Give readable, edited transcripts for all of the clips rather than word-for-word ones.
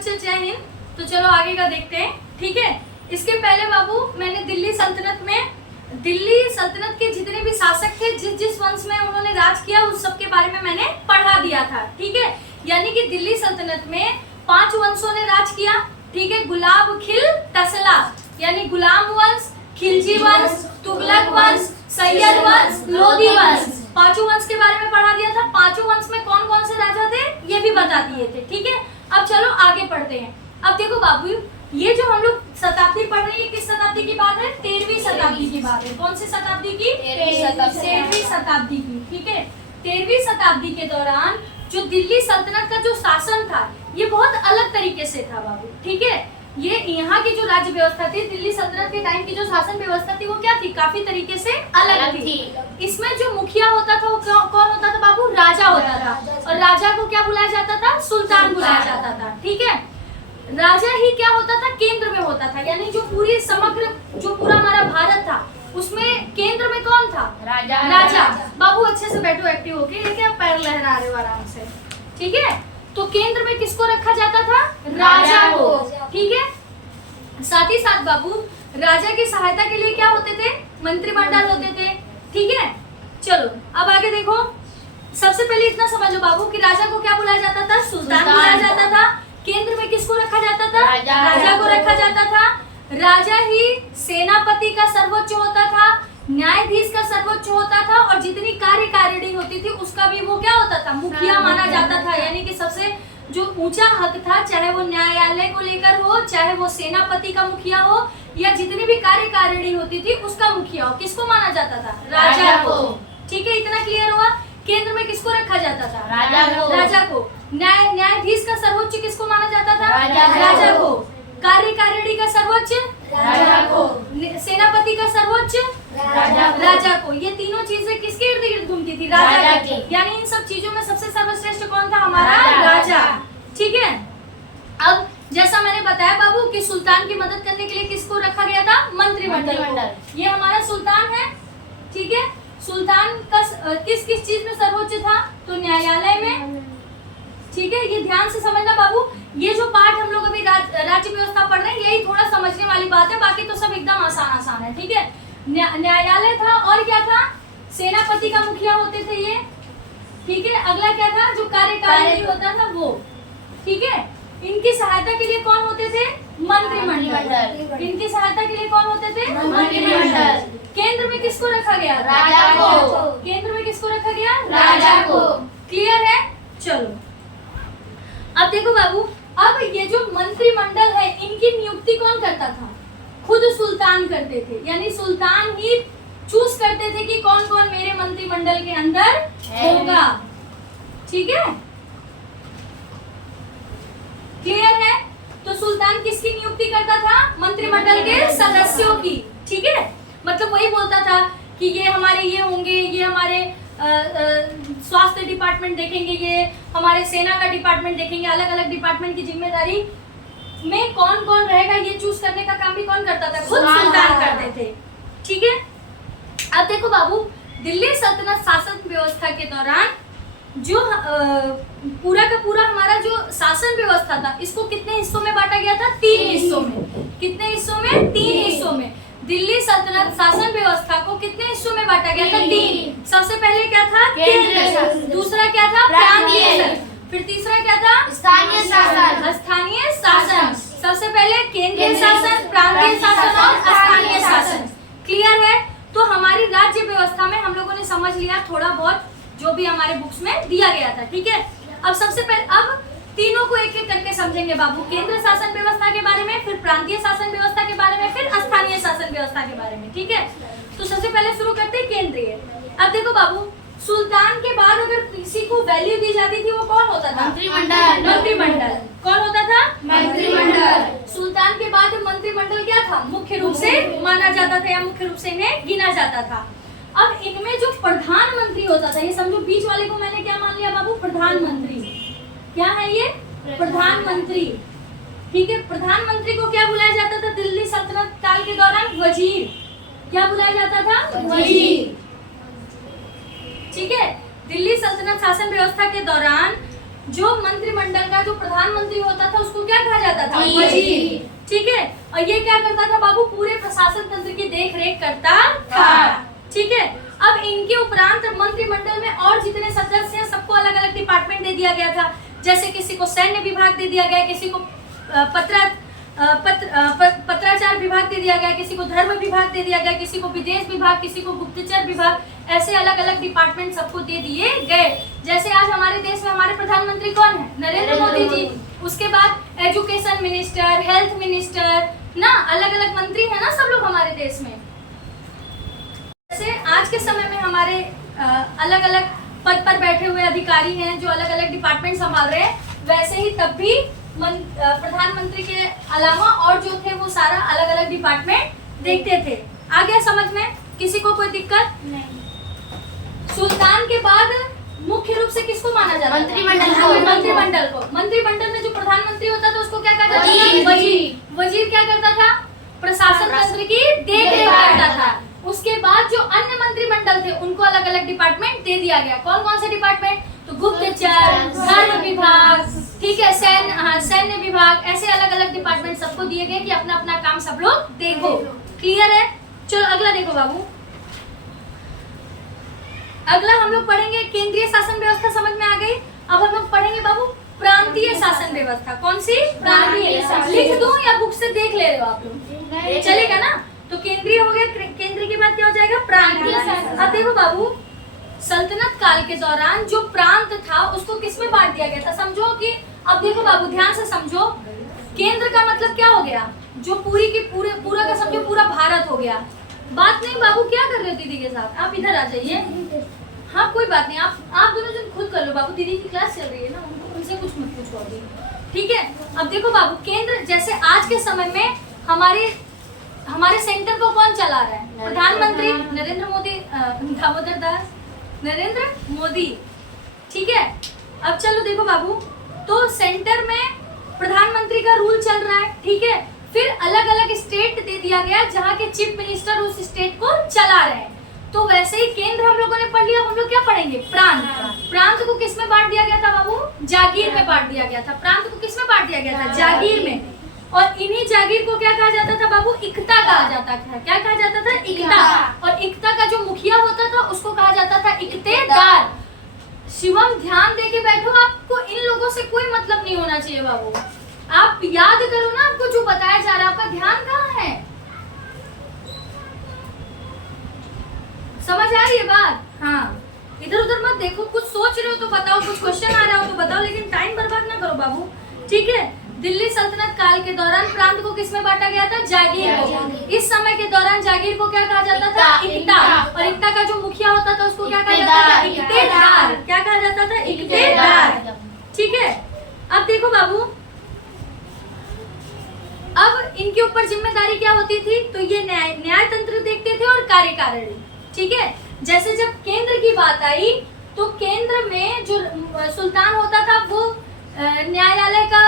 बच्चे, जय हिंद। तो चलो आगे का देखते हैं, ठीक है। इसके पहले बाबू मैंने दिल्ली सल्तनत के जितने भी शासक थे, जिस जिस वंश में उन्होंने राज किया, उस सब के बारे में मैंने पढ़ा दिया था, ठीक है। यानी कि दिल्ली सल्तनत में 5 वंशों ने राज किया, ठीक है। गुलाब, खिल, तसला, यानी गुलाम वंश, खिलजी वंश, तुगलक वंश, सैयद वंश, लोधी वंश, 5 वंश के बारे में पढ़ा दिया था। 5 वंश में कौन कौन से राजा थे ये भी बता दिए थे, ठीक है। अब चलो आगे पढ़ते हैं। अब देखो बाबू, ये जो हम लोग शताब्दी पढ़ रहे हैं, किस शताब्दी की बात है? 13वीं शताब्दी की बात है। कौन सी शताब्दी की? 13वीं शताब्दी की, ठीक है। 13वीं शताब्दी के दौरान जो दिल्ली सल्तनत का जो शासन था, ये बहुत अलग तरीके से था बाबू, ठीक है। ये यहाँ की जो राज्य व्यवस्था थी, दिल्ली सल्तनत के टाइम की जो शासन व्यवस्था थी, वो क्या थी? काफी तरीके से अलग थी। इसमें जो मुखिया होता था वो कौन होता था बाबू? राजा होता था। और राजा को क्या बुलाया जाता था? सुल्तान बुलाया जाता था, ठीक है। राजा ही क्या होता था? केंद्र में होता था, यानी जो पूरी समग्र जो पूरा हमारा भारत था, उसमें केंद्र में कौन था? राजा। बाबू अच्छे से बैठो, एक्टिव होके, ये क्या पैर लहरा रहे हो आराम से, ठीक है। तो केंद्र में किसको रखा जाता था? राजा को, ठीक है। साथ ही साथ बाबू राजा की सहायता के लिए क्या होते थे? मंत्रिमंडल होते थे, ठीक है। चलो अब आगे देखो। सबसे पहले इतना समझ लो बाबू कि राजा को क्या बुलाया जाता था? सुल्तान बुलाया जाता था। केंद्र में किसको रखा जाता था? राजा को रखा जाता था। राजा ही सेनापति का सर्वोच्च होता था, न्यायाधीश का सर्वोच्च होता था, और जितनी कार्यकारिणी होती थी उसका भी वो क्या होता था? मुखिया माना जाता था। यानी कि सबसे जो ऊंचा हक था, चाहे वो न्यायालय को लेकर हो, चाहे वो सेनापति का मुखिया हो, या जितनी भी कार्यकारिणी होती थी उसका मुखिया हो, किसको माना जाता था? राजा को, ठीक है। इतना क्लियर हुआ। केंद्र में किसको रखा जाता था? राजा को। न्यायाधीश का सर्वोच्च किसको माना जाता था? राजा को। कार्यकारिणी का सर्वोच्च? राजा को। सेनापति का सर्वोच्च? राजा को। ये तीनों चीजें किसके इर्द गिर्द घूमती थी? राजा के। यानी इन सब चीजों में सबसे सर्वश्रेष्ठ कौन था? हमारा राजा, ठीक है। अब जैसा मैंने बताया बाबू कि सुल्तान की मदद करने के लिए किसको रखा गया था? मंत्रिमंडल। ये हमारा सुल्तान है, ठीक है। सुल्तान का किस किस चीज में सर्वोच्च था? तो न्यायालय में, ठीक है। ये ध्यान से समझना बाबू। ये जो पाठ हम लोग अभी राज्य व्यवस्था पढ़ रहे हैं, यही थोड़ा समझने वाली बात है, बाकी तो सब एकदम आसान है, ठीक है। न्यायालय था, और क्या था? सेनापति का मुखिया होते थे ये, ठीक है। अगला क्या था? जो कार्यकारिणी होता था वो, ठीक है। इनकी सहायता के लिए कौन होते थे? मंत्रिमंडल। इनकी सहायता के लिए कौन होते थे? मंत्रिमंडल। केंद्र में किसको रखा गया? राजा को। केंद्र में किसको रखा गया? राजा को। क्लियर है? चलो अब देखो बाबू, अब ये जो मंत्रिमंडल है, इनकी नियुक्ति कौन करता था? खुद सुल्तान करते थे। यानी सुल्तान ही चूज करते थे कि कौन कौन मेरे मंत्रिमंडल के अंदर होगा, ठीक है। क्लियर है? तो सुल्तान किसकी नियुक्ति करता था? मंत्रिमंडल के सदस्यों की, ठीक है। मतलब वही बोलता था कि ये हमारे ये होंगे, ये हमारे स्वास्थ्य डिपार्टमेंट देखेंगे, ये हमारे सेना का डिपार्टमेंट देखेंगे। अलग अलग डिपार्टमेंट की जिम्मेदारी में कौन कौन रहेगा, ये चूज करने का काम भी कौन करता था? खुद सुल्तान करते थे, ठीक है। अब देखो बाबू, दिल्ली सल्तनत शासन व्यवस्था के दौरान जो पूरा का पूरा हमारा जो शासन व्यवस्था था, इसको कितने हिस्सों में बांटा गया था? 3 हिस्सों में। कितने हिस्सों में? 3 हिस्सों में। दिल्ली सल्तनत शासन व्यवस्था को कितने हिस्सों में बांटा गया था? 3। सबसे पहले क्या था? केंद्र शासन। दूसरा क्या था? प्रांतीय शासन। फिर तीसरा क्या था? स्थानीय शासन। स्थानीय शासन। सबसे पहले केंद्रीय शासन, प्रांतीय शासन और स्थानीय शासन। क्लियर है? तो हमारी राज्य व्यवस्था में हम लोगों ने समझ लिया थोड़ा बहुत जो भी हमारे बुक्स में दिया गया था, ठीक है। अब सबसे पहले अब तीनों को एक एक करके समझेंगे बाबू। केंद्र शासन व्यवस्था के बारे में, फिर प्रांतीय शासन व्यवस्था के बारे में, फिर स्थानीय शासन व्यवस्था के बारे में, ठीक है। तो सबसे पहले शुरू करते हैं केंद्रीय। अब देखो बाबू, सुल्तान के बाद अगर किसी को वैल्यू दी जाती थी वो कौन होता था? मंत्रिमंडल। कौन होता था? मंत्रिमंडल। सुल्तान के बाद मंत्रिमंडल क्या था? मुख्य रूप से माना जाता था, या मुख्य रूप से इन्हें गिना जाता था। अब इनमें जो प्रधानमंत्री होता था, ये समझो बीच वाले को मैंने क्या मान लिया बाबू? प्रधानमंत्री। क्या है ये? प्रधानमंत्री, ठीक है। प्रधानमंत्री को क्या बुलाया जाता था दिल्ली सल्तनत काल के दौरान? वजीर। क्या बुलाया जाता था? वजीर, ठीक है। दिल्ली सल्तनत शासन व्यवस्था के दौरान जो मंत्रिमंडल का जो प्रधानमंत्री होता था उसको क्या कहा जाता था? वजीर। ठीक है, और ये क्या करता था बाबू? पूरे प्रशासन तंत्र की देख रेख करता था। ठीक है, अब इनके उपरांत मंत्रिमंडल में और जितने सदस्य हैं सबको अलग अलग डिपार्टमेंट दे दिया गया था। जैसे किसी को सैन्य विभाग दे दिया गया, किसी को पत्राचार विभाग दे दिया गया, किसी को धर्म विभाग दे दिया गया, किसी को विदेश विभाग, किसी को गुप्तचर विभाग, ऐसे अलग अलग डिपार्टमेंट सबको दे दिए गए। जैसे आज हमारे देश में हमारे प्रधानमंत्री कौन है? नरेंद्र मोदी जी। उसके बाद एजुकेशन मिनिस्टर, हेल्थ मिनिस्टर, ना अलग अलग मंत्री है ना सब लोग हमारे देश में। जैसे आज के समय में हमारे अलग अलग पद पर बैठे हुए अधिकारी हैं जो अलग अलग डिपार्टमेंट संभाल रहे हैं, वैसे ही तब भी प्रधानमंत्री के अलावा और जो थे वो सारा अलग अलग डिपार्टमेंट देखते थे। आ गया समझ में? किसी को कोई दिक्कत नहीं। सुल्तान के बाद मुख्य रूप से किसको माना जाता है? मंत्रिमंडल को। मंत्रिमंडल में जो प्रधानमंत्री होता था उसको क्या कहा जाता था? वजीर। वजीर क्या करता था? प्रशासन तंत्र की देख रेख करता था। उसके बाद जो अन्य मंत्रिमंडल थे उनको अलग अलग डिपार्टमेंट दे दिया गया। कौन कौन से डिपार्टमेंट? तो गुप्तचर, धर्म विभाग, ठीक है, सैन्य विभाग, ऐसे अलग अलग डिपार्टमेंट सबको दिए गए कि अपना अपना काम सब लोग देखो। क्लियर है? चलो अगला देखो बाबू। अगला हम लोग पढ़ेंगे केंद्रीय शासन व्यवस्था। समझ में आ गई? अब हम लोग पढ़ेंगे बाबू प्रांतीय शासन व्यवस्था। कौन सी? प्रांतीय। लिख दूं या बुक से देख ले रहे हो आप लोग? चलेगा ना? तो केंद्रीय हो गया, केंद्रीय के बाद क्या हो जाएगा? प्रांतीय शासन। अब देखो बाबू, सल्तनत काल के दौरान जो प्रांत था उसको किस में बांट दिया गया था? समझो कि अब देखो बाबू ध्यान से समझो, केंद्र का मतलब क्या हो गया? जो पूरी की पूरा का समझो पूरा भारत हो गया। बात नहीं बाबू, क्या कर रहे हो दीदी के साथ? आप इधर आ जाइए। हाँ कोई बात नहीं, आप दोनों जन खुद कर लो बाबू, दीदी की क्लास चल रही है ना, उनसे कुछ मत पूछो अभी, ठीक है? अब देखो बाबू, केंद्र जैसे आज के समय में हमारे सेंटर को कौन चला रहा है? प्रधानमंत्री नरेंद्र मोदी, दामोदर दास नरेंद्र मोदी, ठीक है? अब चलो देखो बाबू, तो सेंटर में प्रधानमंत्री का रूल चल रहा है, ठीक है? फिर अलग अलग स्टेट दे दिया गया जहाँ के चीफ मिनिस्टर उस स्टेट को चला रहे हैं। तो वैसे ही केंद्र हम लोगों ने पढ़ लिया। हम लोग क्या पढ़ेंगे? प्रांत। प्रांत को किस में बांट दिया गया था बाबू? जागीर में बांट दिया गया था। प्रांत को किस में बांट दिया गया था? जागीर में। और इन्हीं जागीर को क्या कहा जाता था बाबू? इक्ता कहा जाता था। क्या कहा जाता था? इक्ता। और इक्ता का जो मुखिया होता था उसको कहा जाता था इक्तेदार। शिवम ध्यान दे के बैठो, आपको इन लोगों से कोई मतलब नहीं होना चाहिए बाबू। आप याद करो ना, आपको जो बताया जा रहा है, आपका ध्यान कहाँ है? समझ आ रही है बात? हाँ, इधर उधर मत देखो, कुछ सोच रहे हो तो बताओ, कुछ क्वेश्चन आ रहा हो तो बताओ, लेकिन टाइम बर्बाद ना करो बाबू, ठीक है? दिल्ली सल्तनत काल के दौरान प्रांत को किसमें बांटा गया था? जागीर को। इस समय के दौरान जागीर को क्या कहा जाता था? इक्ता। और इक्ता का जो मुखिया होता था उसको क्या कहा जाता था? इक्तेदार। क्या कहा जाता था? इक्तेदार, ठीक है? अब देखो बाबू, अब इनके ऊपर जिम्मेदारी क्या होती थी? तो ये न्याय तंत्र देखते थे और कार्यकारिणी, ठीक है? जैसे जब केंद्र की बात आई तो केंद्र में जो सुल्तान होता था वो न्यायालय का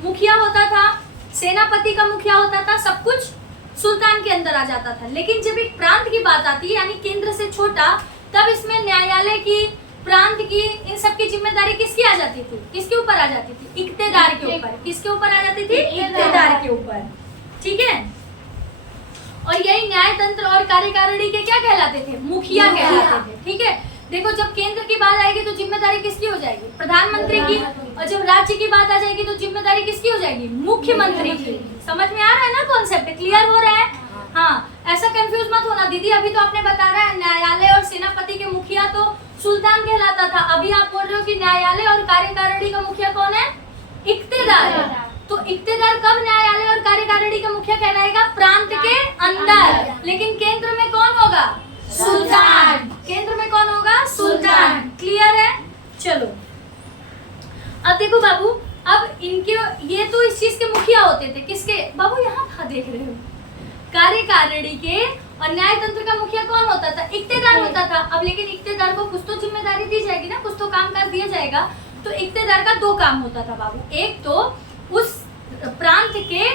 मुखिया होता था, सेनापति का मुखिया होता था, सब कुछ सुल्तान के अंदर आ जाता था। लेकिन जब एक प्रांत की बात आती है, यानी केंद्र से छोटा, तब इसमें न्यायालय की, प्रांत की, इन सब की जिम्मेदारी किसकी आ जाती थी? किसके ऊपर आ जाती थी? इक्तेदार के ऊपर। किसके ऊपर आ जाती थी? इक्तेदार के ऊपर, ठीक है? और यही न्याय तंत्र और कार्यकारिणी के क्या कहलाते थे? मुखिया कहलाते थे, ठीक है? देखो, जब केंद्र की बात आएगी तो जिम्मेदारी किसकी हो जाएगी? प्रधानमंत्री की। और जब राज्य की बात आ जाएगी तो जिम्मेदारी किसकी हो जाएगी? मुख्यमंत्री की। समझ में आ रहा है ना कॉन्सेप्ट? क्लियर हो रहा है? हाँ, ऐसा कंफ्यूज मत होना दीदी, अभी तो आपने बता रहा है न्यायालय और सेनापति के मुखिया तो सुल्तान कहलाता था, अभी आप बोल रहे हो कि न्यायालय और कार्यकारिणी का मुखिया कौन है? इक्तेदार। तो इक्तेदार कब न्यायालय और कार्यकारिणी का मुखिया कहलाएगा? प्रांत के अंदर। लेकिन केंद्र में कौन होगा? सुल्तान। केंद्र में कौन होगा? सुल्तान। क्लियर है? चलो अब देखो बाबू, अब इनके ये तो इस चीज के मुखिया होते थे। किसके बाबू? यहाँ कहाँ देख रहे हो? कार्यकारिणी के। और न्याय तंत्र का मुखिया कौन होता था? इक्तेदार होता था। अब लेकिन इक्तेदार को कुछ तो जिम्मेदारी दी जाएगी ना, कुछ तो कामकाज दिया जाएगा। तो इक्तेदार का दो काम होता था बाबू। एक तो उस प्रांत के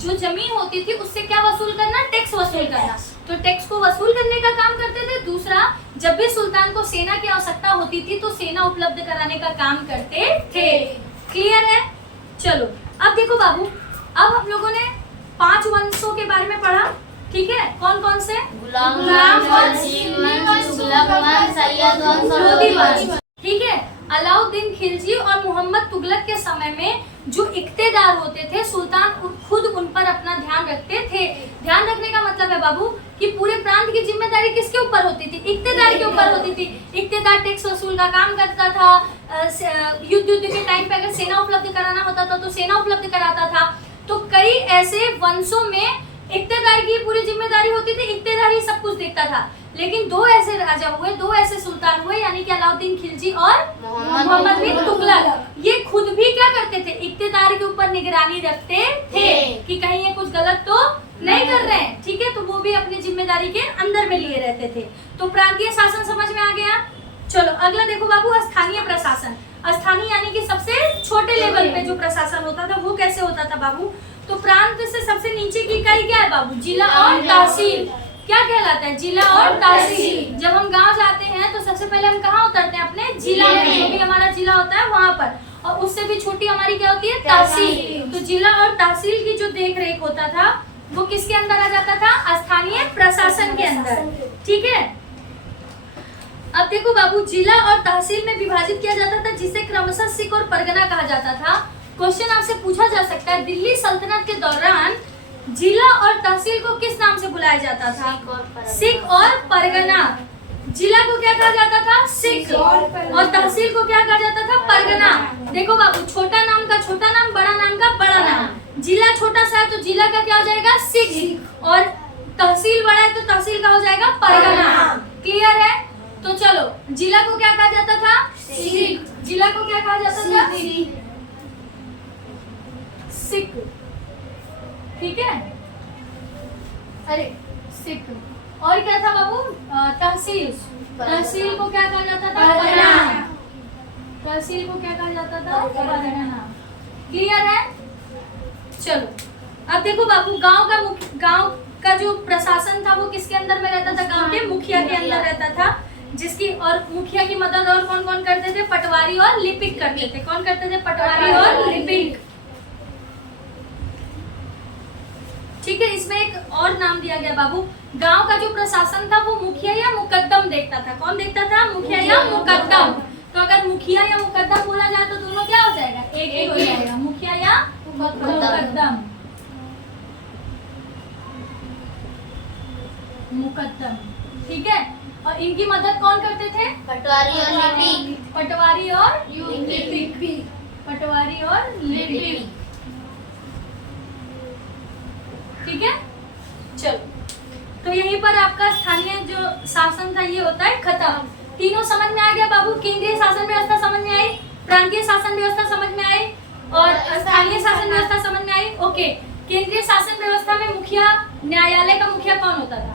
जो जमीन होती थी उससे क्या वसूल करना? टैक्स वसूल करना। तो टैक्स को वसूल करने का काम करते थे। दूसरा, जब भी सुल्तान को सेना की आवश्यकता होती थी तो सेना उपलब्ध कराने का काम करते थे। क्लियर है? चलो अब देखो बाबू, अब हम लोगों ने 5 वंशों के बारे में पढ़ा, ठीक है? कौन कौन से? गुलाम वंश, तुगलक वंश, सैयद वंश और लोधी वंश। ठीक है। अलाउद्दीन खिलजी और मोहम्मद तुगलक के समय में जो इक्तेदार होते थे, सुल्तान खुद उन पर अपना ध्यान रखते थे। ध्यान रखने का मतलब है बाबू कि पूरे प्रांत की जिम्मेदारी किसके ऊपर होती थी? इक्तेदार के ऊपर होती थी। इक्तेदार टैक्स वसूल का काम करता था। युद्ध के टाइम पे अगर सेना उपलब्ध कराना होता था तो सेना उपलब्ध कराता था। तो कई ऐसे वंशों में इक्तेदार की पूरी जिम्मेदारी होती थी, इक्तेदार ही सब कुछ देखता था। लेकिन 2 ऐसे राजा हुए, 2 ऐसे सुल्तान हुए, यानी कि अलाउद्दीन खिलजी और मोहम्मद बिन तुगलक। ये खुद भी क्या करते थे? इक्तेदार के ऊपर निगरानी रखते थे कि कहीं ये कुछ गलत तो नहीं कर रहे हैं, ठीक है? तो वो भी अपनी जिम्मेदारी के अंदर में लिए रहते थे। तो प्रांतीय शासन समझ में आ गया। चलो अगला देखो बाबू, स्थानीय प्रशासन। स्थानीय यानी कि सबसे छोटे लेवल पे जो प्रशासन होता था वो कैसे होता था बाबू? तो प्रांत से सबसे नीचे की इकाई क्या है बाबू? जिला और तहसील। क्या कहलाता है? जिला और तहसील। जब हम गांव जाते हैं तो सबसे पहले हम कहाँ उतरते हैं? अपने जिला में, जो भी हमारा जिला होता है वहां पर। और उससे भी छोटी हमारी क्या होती है? तहसील। तो जिला और तहसील की जो देख रेख होता था वो किसके अंदर आ जाता था? स्थानीय प्रशासन के अंदर, ठीक है? अब देखो बाबू, जिला और तहसील में विभाजित किया जाता था, जिसे क्रमशः सिख और परगना कहा जाता था। क्वेश्चन आपसे पूछा जा सकता है, दिल्ली सल्तनत के दौरान जिला और तहसील को किस नाम से बुलाया जाता था? सिख और परगना। जिला को क्या कहा जाता था? सिख। और तहसील को क्या कहा जाता था? परगना। देखो बाबू, छोटा नाम का छोटा नाम, बड़ा नाम का बड़ा नाम। जिला छोटा सा है तो जिला का क्या हो जाएगा? सिख। और तहसील बड़ा है तो तहसील का हो जाएगा परगना। क्लियर है? तो चलो, जिला को क्या कहा जाता था? सिख। जिला को क्या कहा जाता था? सिख। ठीक है? अरे सिख। और क्या था बाबू? तहसील। तहसील को क्या कहा जाता था? परगना। तहसील को क्या कहा जाता था? परगना। क्लियर है? चलो अब देखो बाबू, गांव का जो प्रशासन था वो किसके अंदर में रहता था? गांव के मुखिया के अंदर रहता था, जिसकी और मुखिया की मदद और कौन कौन करते थे? पटवारी और लिपिक करते थे। कौन करते थे? पटवारी और लिपिक। ठीक है? इसमें एक और नाम दिया गया बाबू, गांव का जो प्रशासन था वो मुखिया या मुकद्दम देखता था। कौन देखता था? मुखिया या मुकद्दम। तो अगर मुखिया या मुकद्दम बोला जाए तो दोनों क्या हो जाएगा? एक हो जाएगा, मुखिया या मुकद्दम। मुकद्दम, ठीक है? और इनकी मदद कौन करते थे? पटवारी और लिपिक। पटवारी और लिपिक। पटवारी और लिपिक, ठीक है? चलो, तो यहीं पर आपका स्थानीय जो शासन था ये होता है खत्म। तीनों समझ में आ गया बाबू? केंद्रीय शासन व्यवस्था समझ में आई, प्रांतीय शासन व्यवस्था समझ में आई और स्थानीय शासन व्यवस्था समझ में आई। ओके, केंद्रीय शासन व्यवस्था में मुखिया, न्यायालय का मुखिया कौन होता था?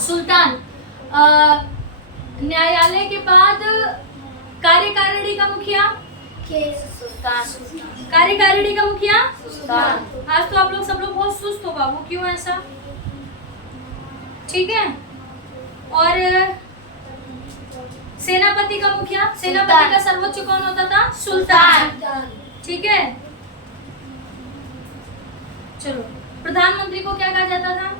सुल्तान। न्यायालय के बाद कार्यकारिणी का मुखिया? कार्यकारिणी का मुखिया? आज तो आप लोग सब लोग बहुत सुस्त हो बाबू, क्यों ऐसा? ठीक है? और सेनापति का मुखिया? सेनापति का सर्वोच्च कौन होता था? सुल्तान। ठीक है? चलो, प्रधानमंत्री को क्या कहा जाता था?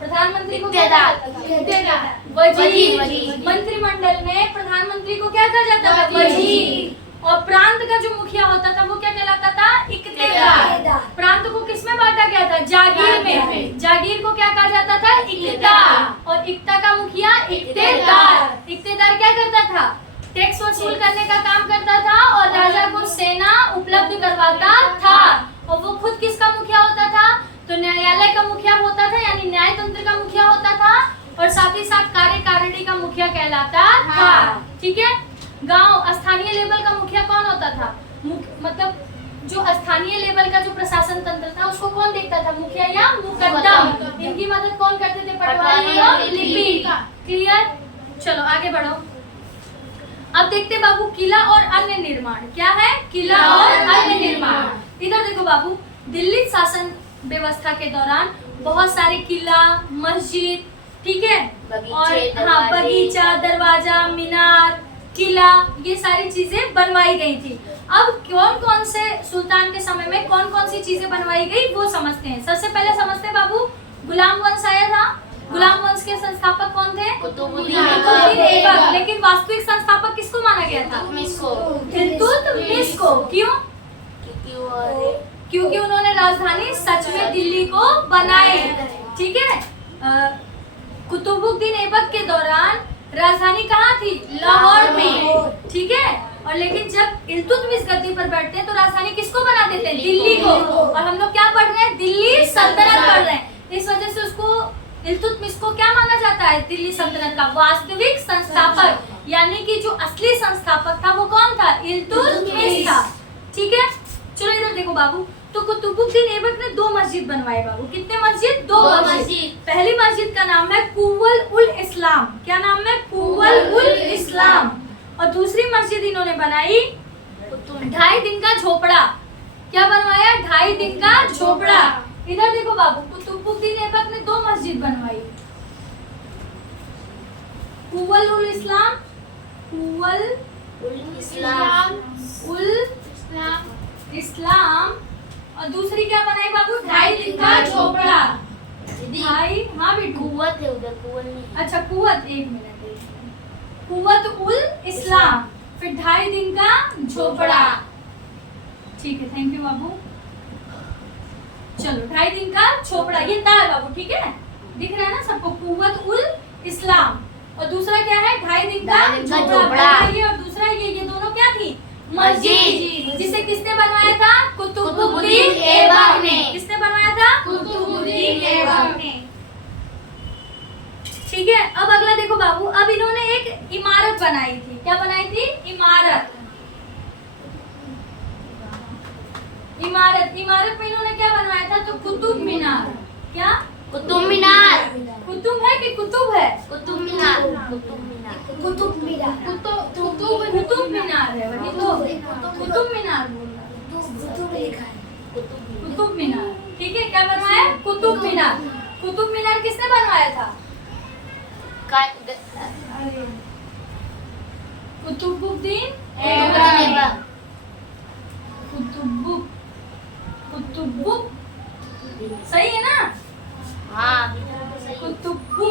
प्रधानमंत्री को क्या कहा जाता था? वजीर। मंत्रिमंडल में प्रधानमंत्री को क्या कहा जाता था? वजीर। और प्रांत का जो मुखिया होता था वो क्या कहलाता था? इक्तेदार। प्रांत को किसमें बांटा गया था? जागीर में। जागीर को क्या कहा जाता था? इक्ता। और इक्ता का मुखिया इक्तेदार। इक्तेदार क्या करता था? टैक्स वसूल करने का काम करता था और राजा को सेना उपलब्ध करवाता था। और वो खुद किसका मुखिया होता था? तो न्यायालय का मुखिया होता था, यानी न्याय तंत्र का मुखिया होता था, और साथ ही साथ कार्यकारिणी का मुखिया कहलाता था। ठीक है? गांव स्थानीय लेवल का मुखिया कौन होता था? मतलब जो स्थानीय लेवल का जो प्रशासन तंत्र था उसको कौन देखता था? मुखिया या मुकद्दम। इनकी मदद कौन करते थे? पटवारी और लिपिक। क्लियर? चलो आगे बढ़ो। अब देखते बाबू, किला और अन्य निर्माण। क्या है? किला और अन्य निर्माण। इधर देखो बाबू, दिल्ली शासन व्यवस्था के दौरान बहुत सारे किला, मस्जिद, ठीक है, और हाँ बगीचा, दरवाजा, मीनार, किला, ये सारी चीजें बनवाई गई थी। अब कौन कौन से सुल्तान के समय में कौन कौन सी चीजें बनवाई गई वो समझते हैं। सबसे पहले समझते हैं बाबू, गुलाम वंश आया था। गुलाम वंश के संस्थापक कौन थे? कुतुबुद्दीन ऐबक। लेकिन वास्तविक संस्थापक किसको माना गया था? इल्तुतमिश को। क्यों? क्योंकि उन्होंने राजधानी सच में दिल्ली को बनाई, ठीक है। कुतुबुद्दीन ऐबक के दौरान राजधानी कहाँ थी? लाहौर में, ठीक है। और लेकिन जब इल्तुतमिश गद्दी पर बैठते हैं तो राजधानी किसको बना देते हैं? दिल्ली को। और हम लोग क्या पढ़ रहे हैं? दिल्ली सल्तनत पढ़ रहे हैं। इस वजह से उसको इल्तुतमिश को क्या माना जाता है? दिल्ली सल्तनत का वास्तविक संस्थापक, यानी कि जो असली संस्थापक था वो कौन था? इल्तुतमिश था, ठीक है। चलो इधर देखो बाबू, तो कुतुबुद्दीन ऐबक ने 2 मस्जिद बनवाए बाबू। कितने मस्जिद? 2 मस्जिद। पहली मस्जिद का नाम है कुव्वल उल इस्लाम। क्या नाम है? कुव्वल उल इस्लाम। और दूसरी मस्जिद इन्होंने बनाई 2.5 दिन का झोपड़ा। क्या बनवाया? 2.5 दिन का झोपड़ा। इधर देखो बाबू, कुतुबुद्दीन ऐबक ने 2 मस्जिद बनवाई, कुव्वल उल इस्लाम, कुव्वल उल इस्लाम, और दूसरी क्या बनाई बाबू? 2.5 दिन का झोपड़ा। हाँ बेटू, कुव्वत है उधर, कुव्वत नहीं। अच्छा कुव्वत, 1 मिनट। कुव्वत उल इस्लाम, फिर 2.5 दिन का झोपड़ा, ठीक है। थैंक यू बाबू। चलो 2.5 दिन का झोपड़ा, ये ता है बाबू, ठीक है, दिख रहा है ना सबको? कुव्वत उल इस्लाम। और दूसरा क्या है? 2.5 दिन का झोपड़ा। ये और दूसरा ये दोनों क्या थी? मस्जिद। जिसे किसने बनवाया था? कुतुबुद्दीन ऐबक ने। किसने बनवाया था? कुतुबुद्दीन ऐबक ने, ठीक है। अब अगला देखो बाबू, अब इन्होंने एक इमारत बनाई थी। क्या बनाई थी? इमारत। इमारत में इन्होंने क्या बनवाया था? तो कुतुब मीनार। क्या? कुतुब मीनार। कुतुब है कि कुतुब है? कुतुब मीनार। कुतुब मीनार। कुतुब मीनार है, वही तो कुतुब मीनार बोल रहा है। कुतुब मीनार, ठीक है। क्या बनवाया? कुतुब मीनार। कुतुब मीनार किसने बनवाया था? कुतुबुद्दीन ऐबक। कुतुब्बु, सही है ना? हाँ, कुतुब्बु,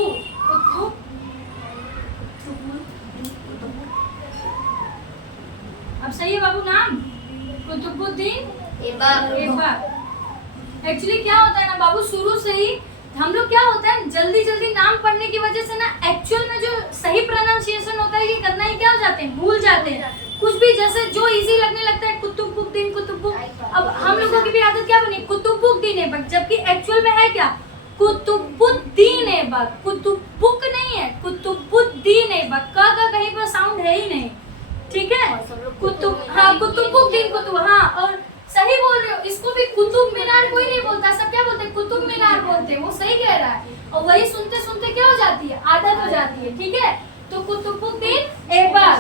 अब सही है बाबू नाम? कुतुबुद्दीन ऐबक। एक्चुअली क्या होता है ना बाबू, शुरू से ही हम लोग क्या होता है, जल्दी जल्दी नाम पढ़ने की वजह से ना एक्चुअल में जो सही प्रोनाउंसिएशन होता है ये करना ही क्या हो जाते हैं, भूल जाते हैं। कुछ भी जैसे जो इजी लगने लगता है, कुतुबुद्दीन, कुतुब्बु, अब हम लोगों की भी आदत क्या बनी, कुतुबुद्दीन ऐबक, जबकि एक्चुअल में है क्या, कुतुबुद्दीन ऐबक। कुतुब्बुक नहीं है, कुतुबुद्दीन ऐबक। का कहीं पर साउंड है ही नहीं, ठीक है। कुतुब, हाँ कुतुबुद्दीन, कुतुब, हाँ, और सही बोल रहे हो। इसको भी कुतुब मीनार कोई नहीं बोलता, सब क्या बोलते हैं, कुतुब मीनार बोलते हैं। वो सही कह रहा है, और वही सुनते सुनते क्या हो जाती है, आदत हो जाती है, ठीक है। तो कुतुबुद्दीन ऐबक,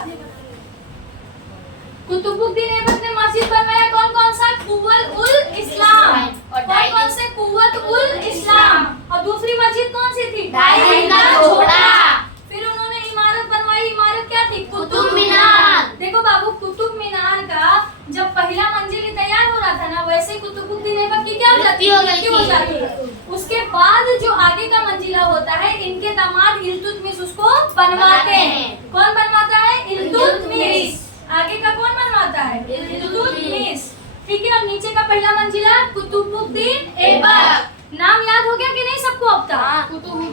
कुतुबुद्दीन ऐबक ने मस्जिद बनवाया कौन कौन सा, कुव्वल उल इस्लाम, और कौन कौन से, कुव्वत उल इस्लाम, और दूसरी मस्जिद कौन सी थी, 2.5 दिन का झोपड़ा। फिर उन्होंने इमारत बनवाई, इमारत क्या थी, कुतुब मीनार। देखो बाबू, कुतुब मीनार का जब पहला मंजिल तैयार हो रहा था ना, वैसे कुतुबुद्दीन ऐबक की क्या हो जाती है, उसके बाद जो आगे का मंजिला होता है, इनके दामाद इल्तुतमिश उसको बनवाते हैं। कौन बनवाता है, इल्तुतमिश। आगे का कौन बनवाता है, इल्तुतमिश, ठीक है। और नीचे का पहला मंजिला कुतुबुद्दीन ऐबक। नाम याद हो गया कि नहीं सबको अब तक,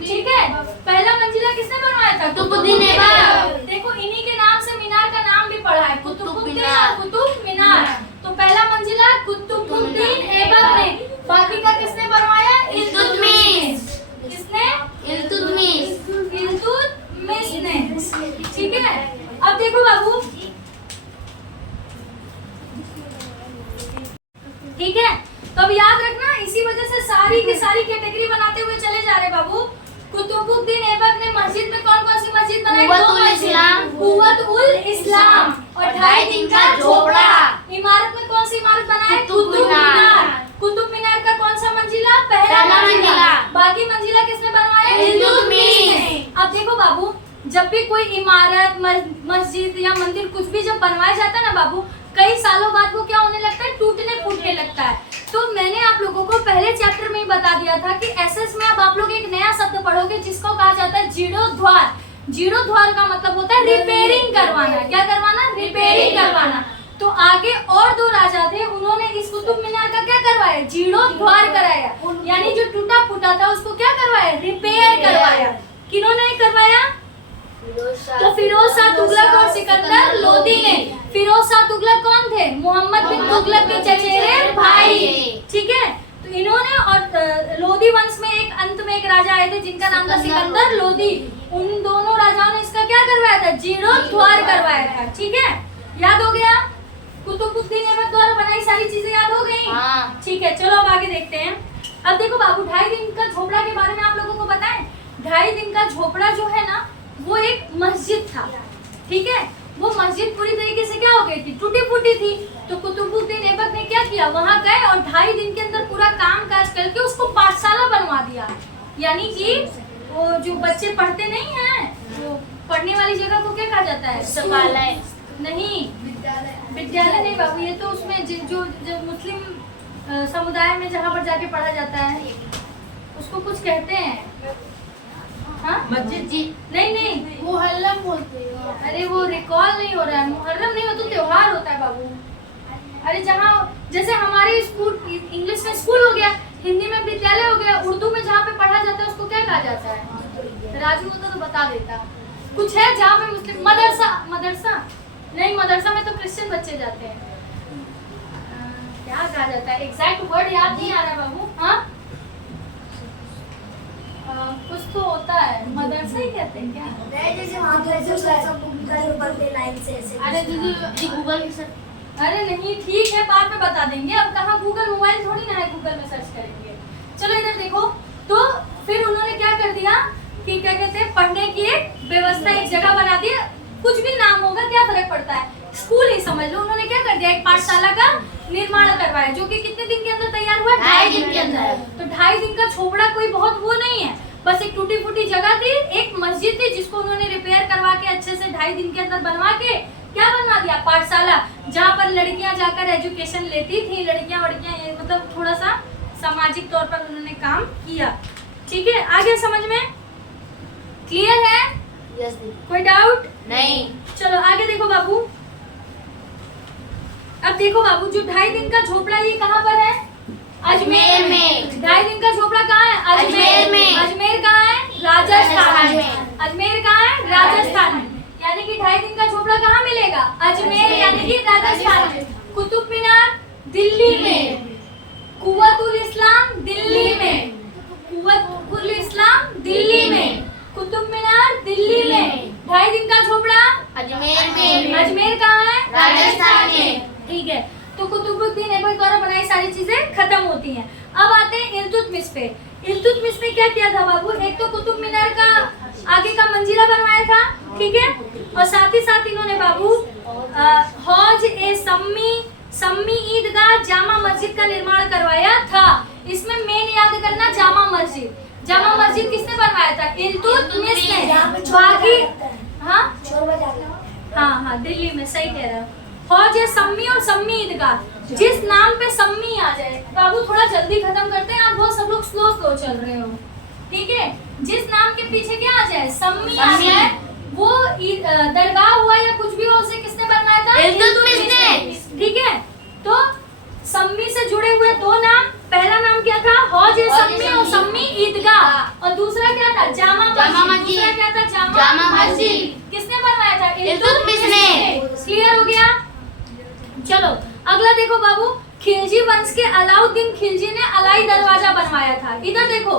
ठीक है। पहला मंजिला किसने बनवाया था, कुतुबुद्दीन ऐबक। देखो इन्हीं के नाम से मीनार का नाम भी पढ़ा है, कुतुबुद्दीन और कुतुब मीनार। तो पहला मंजिला कुतुबुद्दीन ऐबक ने, बाकी का किसने बनवाया, इल्तुतमिश। किसने, इल्तुतमिश ने, ठीक है। अब देखो बाबू, ठीक है। तो अब याद रखना, इसी वजह से सारी की सारी कैटेगरी बनाते हुए चले जा रहे बाबू। कुतुबुद्दीन ऐबक ने मस्जिद में कौन कौन सी मस्जिद बनाई, कुव्वत उल इस्लाम, और 2.5 दिन का झोपड़ा। इमारत में कौन सी इमारत बनाई, कुतुब मीनार। कुतुब मीनार का कौन सा मंजिला, बाकी मंजिला किसने बनवाया? इल्तुतमिश ने। अब देखो बाबू, जब भी कोई इमारत, मस्जिद या मंदिर कुछ भी जब बनवाया जाता है ना बाबू, कई सालों बाद वो क्या होने लगता है? टूटने फूटने लगता है। तो मैंने आप लोगों को पहले चैप्टर में ही बता दिया था कि एसएस में अब आप लोग एक नया शब्द पढ़ोगे जिसको कहा जाता है जीर्णोद्वार। जीर्णोद्वार का मतलब होता है रिपेयरिंग करवाना। क्या करवाना? रिपेयरिंग करवाना। तो आगे और दो राजा थे, उन्होंने इस कुतुब मीनार का क्या करवाया? जीर्णोद्वार कराया, यानी जो टूटा फूटा था उसको क्या करवाया? रिपेयर करवाया। किन्होंने करवाया? तो फिरोज शाह तुगलक और सिकंदर लोदी ने। फिरोज शाह तुगलक कौन थे? मोहम्मद बिन तुगलक के चचेरे भाई। ठीक है, तो इन्होंने और लोदी वंश में एक अंत में एक राजा आए थे जिनका नाम था सिकंदर लोदी। उन दोनों राजाओं ने इसका क्या करवाया था? जीर्णोद्वार करवाया था। ठीक है, याद हो गया? कुतुबुद्दीन ऐबक द्वारा बनाई सारी चीजें याद हो गई? हाँ। ठीक है, चलो अब आगे देखते हैं। अब देखो बाबू, 2.5 दिन का झोपड़ा के बारे में आप लोगों को बताएं। 2.5 दिन का झोपड़ा जो है ना, वो एक मस्जिद था। ठीक है, वो मस्जिद पूरी तरीके से क्या हो गई थी? टूटी फूटी थी। तो कुतुबुद्दीन ऐबक ने क्या किया? वहां गए और 2.5 दिन के अंदर पूरा काम काज करके उसको पाठशाला बनवा दिया। यानी कि वो जो बच्चे पढ़ते नहीं हैं, वो पढ़ने वाली जगह को क्या कहा जाता है? पुस्तकालय नहीं, विद्यालय नहीं बाबू, ये तो उसमें जो मुस्लिम समुदाय में जहाँ पर जाके पढ़ा जाता है उसको कुछ कहते हैं। हाँ, मस्जिद जी। नहीं, मुहल्लम बोलते हैं। अरे वो रिकॉल नहीं हो रहा है। मुहर्रम नहीं, वो तो त्योहार होता है बाबू। अरे जहाँ, जैसे हमारे स्कूल इंग्लिश में स्कूल हो गया, हिंदी में विद्यालय हो गया, उर्दू में जहाँ पे पढ़ा जाता है उसको क्या कहा जाता है? राजू होता तो बता देता। कुछ है जहाँ पे मुस्लिम? मदरसा नहीं, मदरसा में तो क्रिश्चियन बच्चे जाते हैं। क्या कहा जाता है? एग्जैक्ट वर्ड याद नहीं आ रहा बाबू। हाँ, कुछ तो होता है, मदरसा ही कहते हैं क्या? जैसे वहाँ पे ऐसे सब घर बनते लाइन से ऐसे। अरे दीदी गूगल की सर। अरे नहीं, ठीक है, बाद में बता देंगे। अब कहाँ गूगल, मोबाइल थोड़ी ना है गूगल में सर्च करेंगे। चलो इधर देखो। तो फिर उन्होंने क्या कर दिया कि क्या कहते हैं, पढ़ने की एक व्यवस्था, एक जगह बना दी। कुछ भी नाम होगा, क्या फर्क पड़ता है? स्कूल ही समझ लो। उन्होंने क्या कर दिया? एक पाठशाला का निर्माण करवाया, जो कि कितने दिन के अंदर तैयार हुआ? 2.5 दिन के अंदर। तो 2.5 दिन का झोपड़ा कोई बहुत वो नहीं है, बस एक टूटी फूटी जगह थी, एक मस्जिद थी जिसको उन्होंने रिपेयर करवा के अच्छे से 2.5 दिन के अंदर बनवा के क्या बनवा दिया? पाठशाला, जहाँ पर लड़कियां जाकर एजुकेशन लेती थी। लड़कियां मतलब थोड़ा सा सामाजिक तौर पर उन्होंने काम किया। ठीक है, आ गया समझ में? क्लियर है? यस दीदी। कोई डाउट नहीं। चलो आगे देखो बाबू। अब देखो बाबू, जो 2.5 दिन का झोपड़ा ये कहाँ पर है? अजमेर में। 2.5 दिन का झोपड़ा कहाँ है? अजमेर में। अजमेर कहाँ है? राजस्थान राजस्थान में। में। अजमेर कहाँ है? राजस्थान में। यानी कि 2.5 दिन का झोपड़ा कहाँ मिलेगा? अजमेर, यानी कि राजस्थान में। कुतुब मीनार दिल्ली में। कुव्वतुल इस्लाम दिल्ली में। कुव्वतुल इस्लाम दिल्ली में। कुतुब मीनार दिल्ली में। 2.5 दिन का झोपड़ा अजमेर में। अजमेर कहाँ है? राजस्थान में। ठीक है, तो कुतुबुद्दीन ऐबक द्वारा बनाई सारी चीजें खत्म होती हैं। अब आते हैं इल्तुतमिश पे। इल्तुतमिश ने क्या किया था बाबू? एक तो कुतुब मीनार का आगे का मंजिला बनवाया था, ठीक है, और साथ ही साथ इन्होंने बाबू हौज ए सम्मी ईदगाह जामा मस्जिद का निर्माण करवाया था। इसमें मेन याद करना, जामा मस्जिद। जामा मस्जिद किसने बनवाया था? इल्तुतमिश ने। बाकी हाँ, दिल्ली में, सही कह रहा है। हौज ए सम्मी और सम्मी ईदगाह, जिस नाम पे सम्मी आ जाए बाबू, थोड़ा जल्दी खत्म करते हैं, आप बहुत सब लोग स्लो चल रहे हो। ठीक है, जिस नाम के पीछे क्या आ जाए? सम्मी आ जाए, वो दरगाह हुआ या कुछ भी हो, उसे किसने बनवाया था? इल्तुतमिश ने। ठीक है, तो सम्मी से जुड़े हुए दो नाम, पहला नाम क्या था? हौज ए सम्मी और सम्मी ईदगाह, और दूसरा क्या था? जामा मस्जिद। दूसरा क्या था? जामा मस्जिद। किसने बनवाया था? इल्तुतमिश ने। क्लियर हो गया? चलो अगला देखो बाबू, खिलजी वंश के अलाउद्दीन खिलजी ने अलाई दरवाजा बनवाया था। इधर देखो,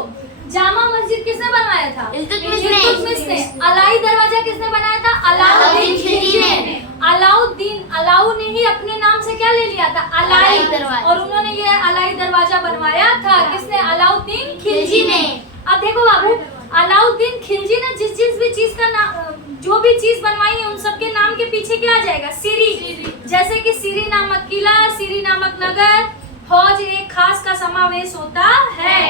जामा मस्जिद किसने बनवाया था? इल्तुतमिश ने। अलाई दरवाजा किसने बनाया था? अलाउद्दीन खिलजी ने। अलाउ ने ही अपने नाम से क्या ले लिया था? अलाई दरवाजा, और उन्होंने ये अलाई दरवाजा बनवाया था। किसने? अलाउद्दीन खिलजी ने। अब देखो बाबू, अलाउद्दीन खिलजी ने जिस भी चीज का नाम, जो भी चीज बनवाई है, उन सबके नाम के पीछे क्या आ जाएगा? सीरी। जैसे कि सीरी नामक किला, सीरी नामक नगर, हौज एक खास का समावेश होता है।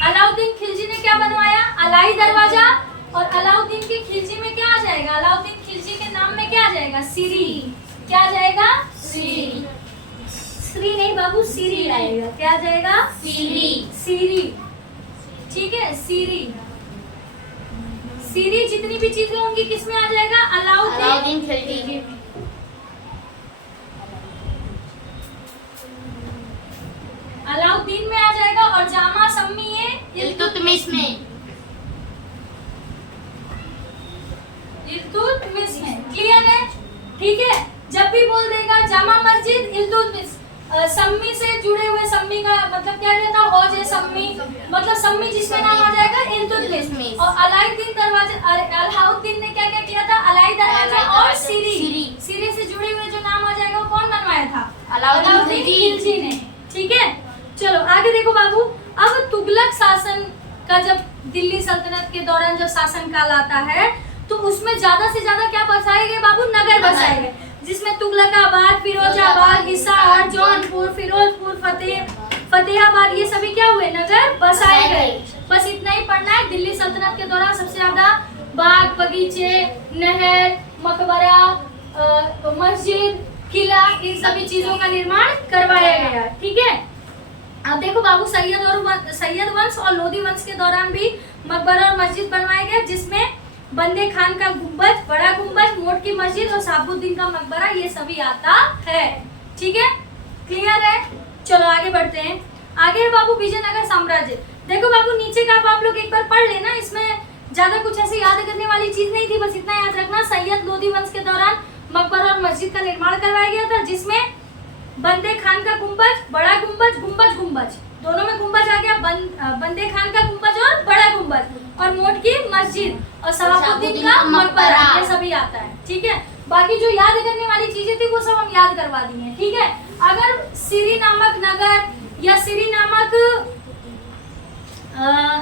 अलाउद्दीन खिलजी ने क्या बनवाया? अलाई दरवाजा। और अलाउद्दीन की खिलजी में क्या आ जाएगा? अलाउद्दीन खिलजी के नाम में क्या आ जाएगा? सीरी। क्या आ जाएगा? सीरी। श्री नहीं बाबू, सीरी आएगा। क्या आ जाएगा? सीरी। सीरी। ठीक है, सीरी। सीरी जितनी भी चीजें होंगी किसमें आ जाएगा? अलाउद्दीन खिलजी। अलाउद्दीन में आ जाएगा। और जामा सम्मी ये इल्तुतमिश में। इल्तुतमिश में। क्लियर है? ठीक है, जब भी बोल देगा जामा मस्जिद इल्तुतमिश, सम्मी से जुड़े हुए, सम्मी का मतलब क्या रहता है? हौज सम्मी, मतलब सम्मी जिसका नाम आ जाएगा इल्तुतमिश। और अलाउद्दीन दरवाजा, अलाउद्दीन ने क्या क्या किया था? अलाई दरवाजा और सीरी। सीरी से जुड़े हुए जो नाम आ जाएगा वो कौन बनवाया था? अलाउद्दीन खिलजी ने। ठीक है, चलो आगे देखो बाबू। अब तुगलक शासन का जब दिल्ली सल्तनत के दौरान जब शासन काल आता है तो उसमें ज्यादा से ज्यादा क्या बसाए गए बाबू? नगर बसाए गए, जिसमें तुगलकाबाद, फिरोजाबाद, हिसार, जौनपुर, फिरोजपुर, फतेहाबाद, ये सभी क्या हुए? नगर बसाए गए। बस इतना ही पढ़ना है। दिल्ली सल्तनत के दौरान सबसे ज्यादा बाग बगीचे, नहर, मकबरा, मस्जिद, किला, इन सभी चीजों का निर्माण करवाया गया। ठीक है, अब देखो बाबू, सैयद वंश और लोधी वंश के दौरान भी मकबरा और मस्जिद बनवाए गए, जिसमें बंदे खान का गुंबद, बड़ा गुंबद, मोट की मस्जिद और शहाबुद्दीन का मकबरा, ये सभी आता है। ठीक है, क्लियर है? चलो आगे बढ़ते हैं। आगे है बाबू विजयनगर साम्राज्य। देखो बाबू, नीचे का आप लोग एक बार पढ़ लेना, इसमें ज्यादा कुछ ऐसे याद करने वाली चीज नहीं थी, बस इतना याद रखना। सैयद लोधी वंश के दौरान मकबरा और मस्जिद का निर्माण करवाया गया था, जिसमें बंदे खान का गुंबज, बड़ा गुंबज, गुंबज दोनों में गुंबज आ गया। बंदे खान का गुंबज और बड़ा गुंबज, और मोट की मस्जिद और शहाबुद्दीन का मकबरा, ये सभी आता है। ठीक है, बाकी जो याद करने वाली चीजें थी वो सब हम याद करवा दी हैं। ठीक है, अगर सीरी नामक नगर या सीरी नामक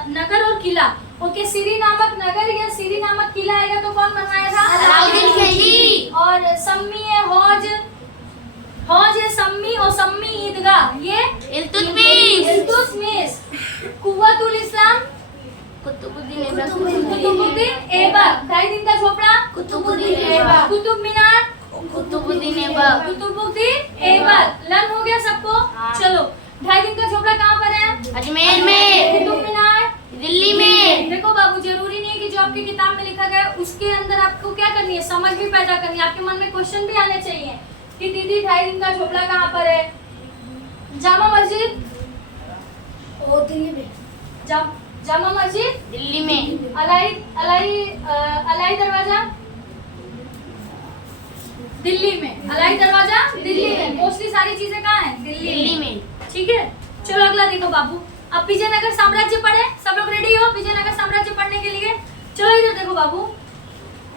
नगर और किला, ओके, सीरी नामक नगर या सीरी नामक किला आएगा तो कौन बनवाया था? अलाउद्दीन खिलजी। और सम्मी है हौज, हौज है सम्मी, और सम्मी ईदगाह ये इल्तुतमिश। कुव्वतुल इस्लाम कुतुबुद्दीन ऐबक। ढाई दिन का झोपड़ा कुतुबुद्दीन ऐबक। कुतुब मीनार कुतुबुद्दीन ऐबक। कुतुबुद्दीन ऐबक। लर्न हो गया सबको? चलो, ढाई दिन का झोपड़ा कहाँ पर है? अजमेर में। कुतुब मीनार दिल्ली में। देखो बाबू, जरूरी नहीं है कि जो आपकी किताब में लिखा गया है उसके अंदर आपको क्या करनी है? समझ भी पैदा करनी है। आपके मन में क्वेश्चन भी आने चाहिए कि दीदी ढाई दिन का झोपड़ा कहाँ पर है? जामा मस्जिद दिल्ली में। जामा मस्जिद दिल्ली में। अलाई दरवाजा दिल्ली में। अलाई दरवाजा दिल्ली में। मोस्टली सारी चीजें कहाँ हैं? दिल्ली में। ठीक है, चलो अगला देखो बाबू। अब विजयनगर साम्राज्य पढ़े, सब लोग रेडी हो विजयनगर साम्राज्य पढ़ने के लिए? चलो इधर देखो बाबू,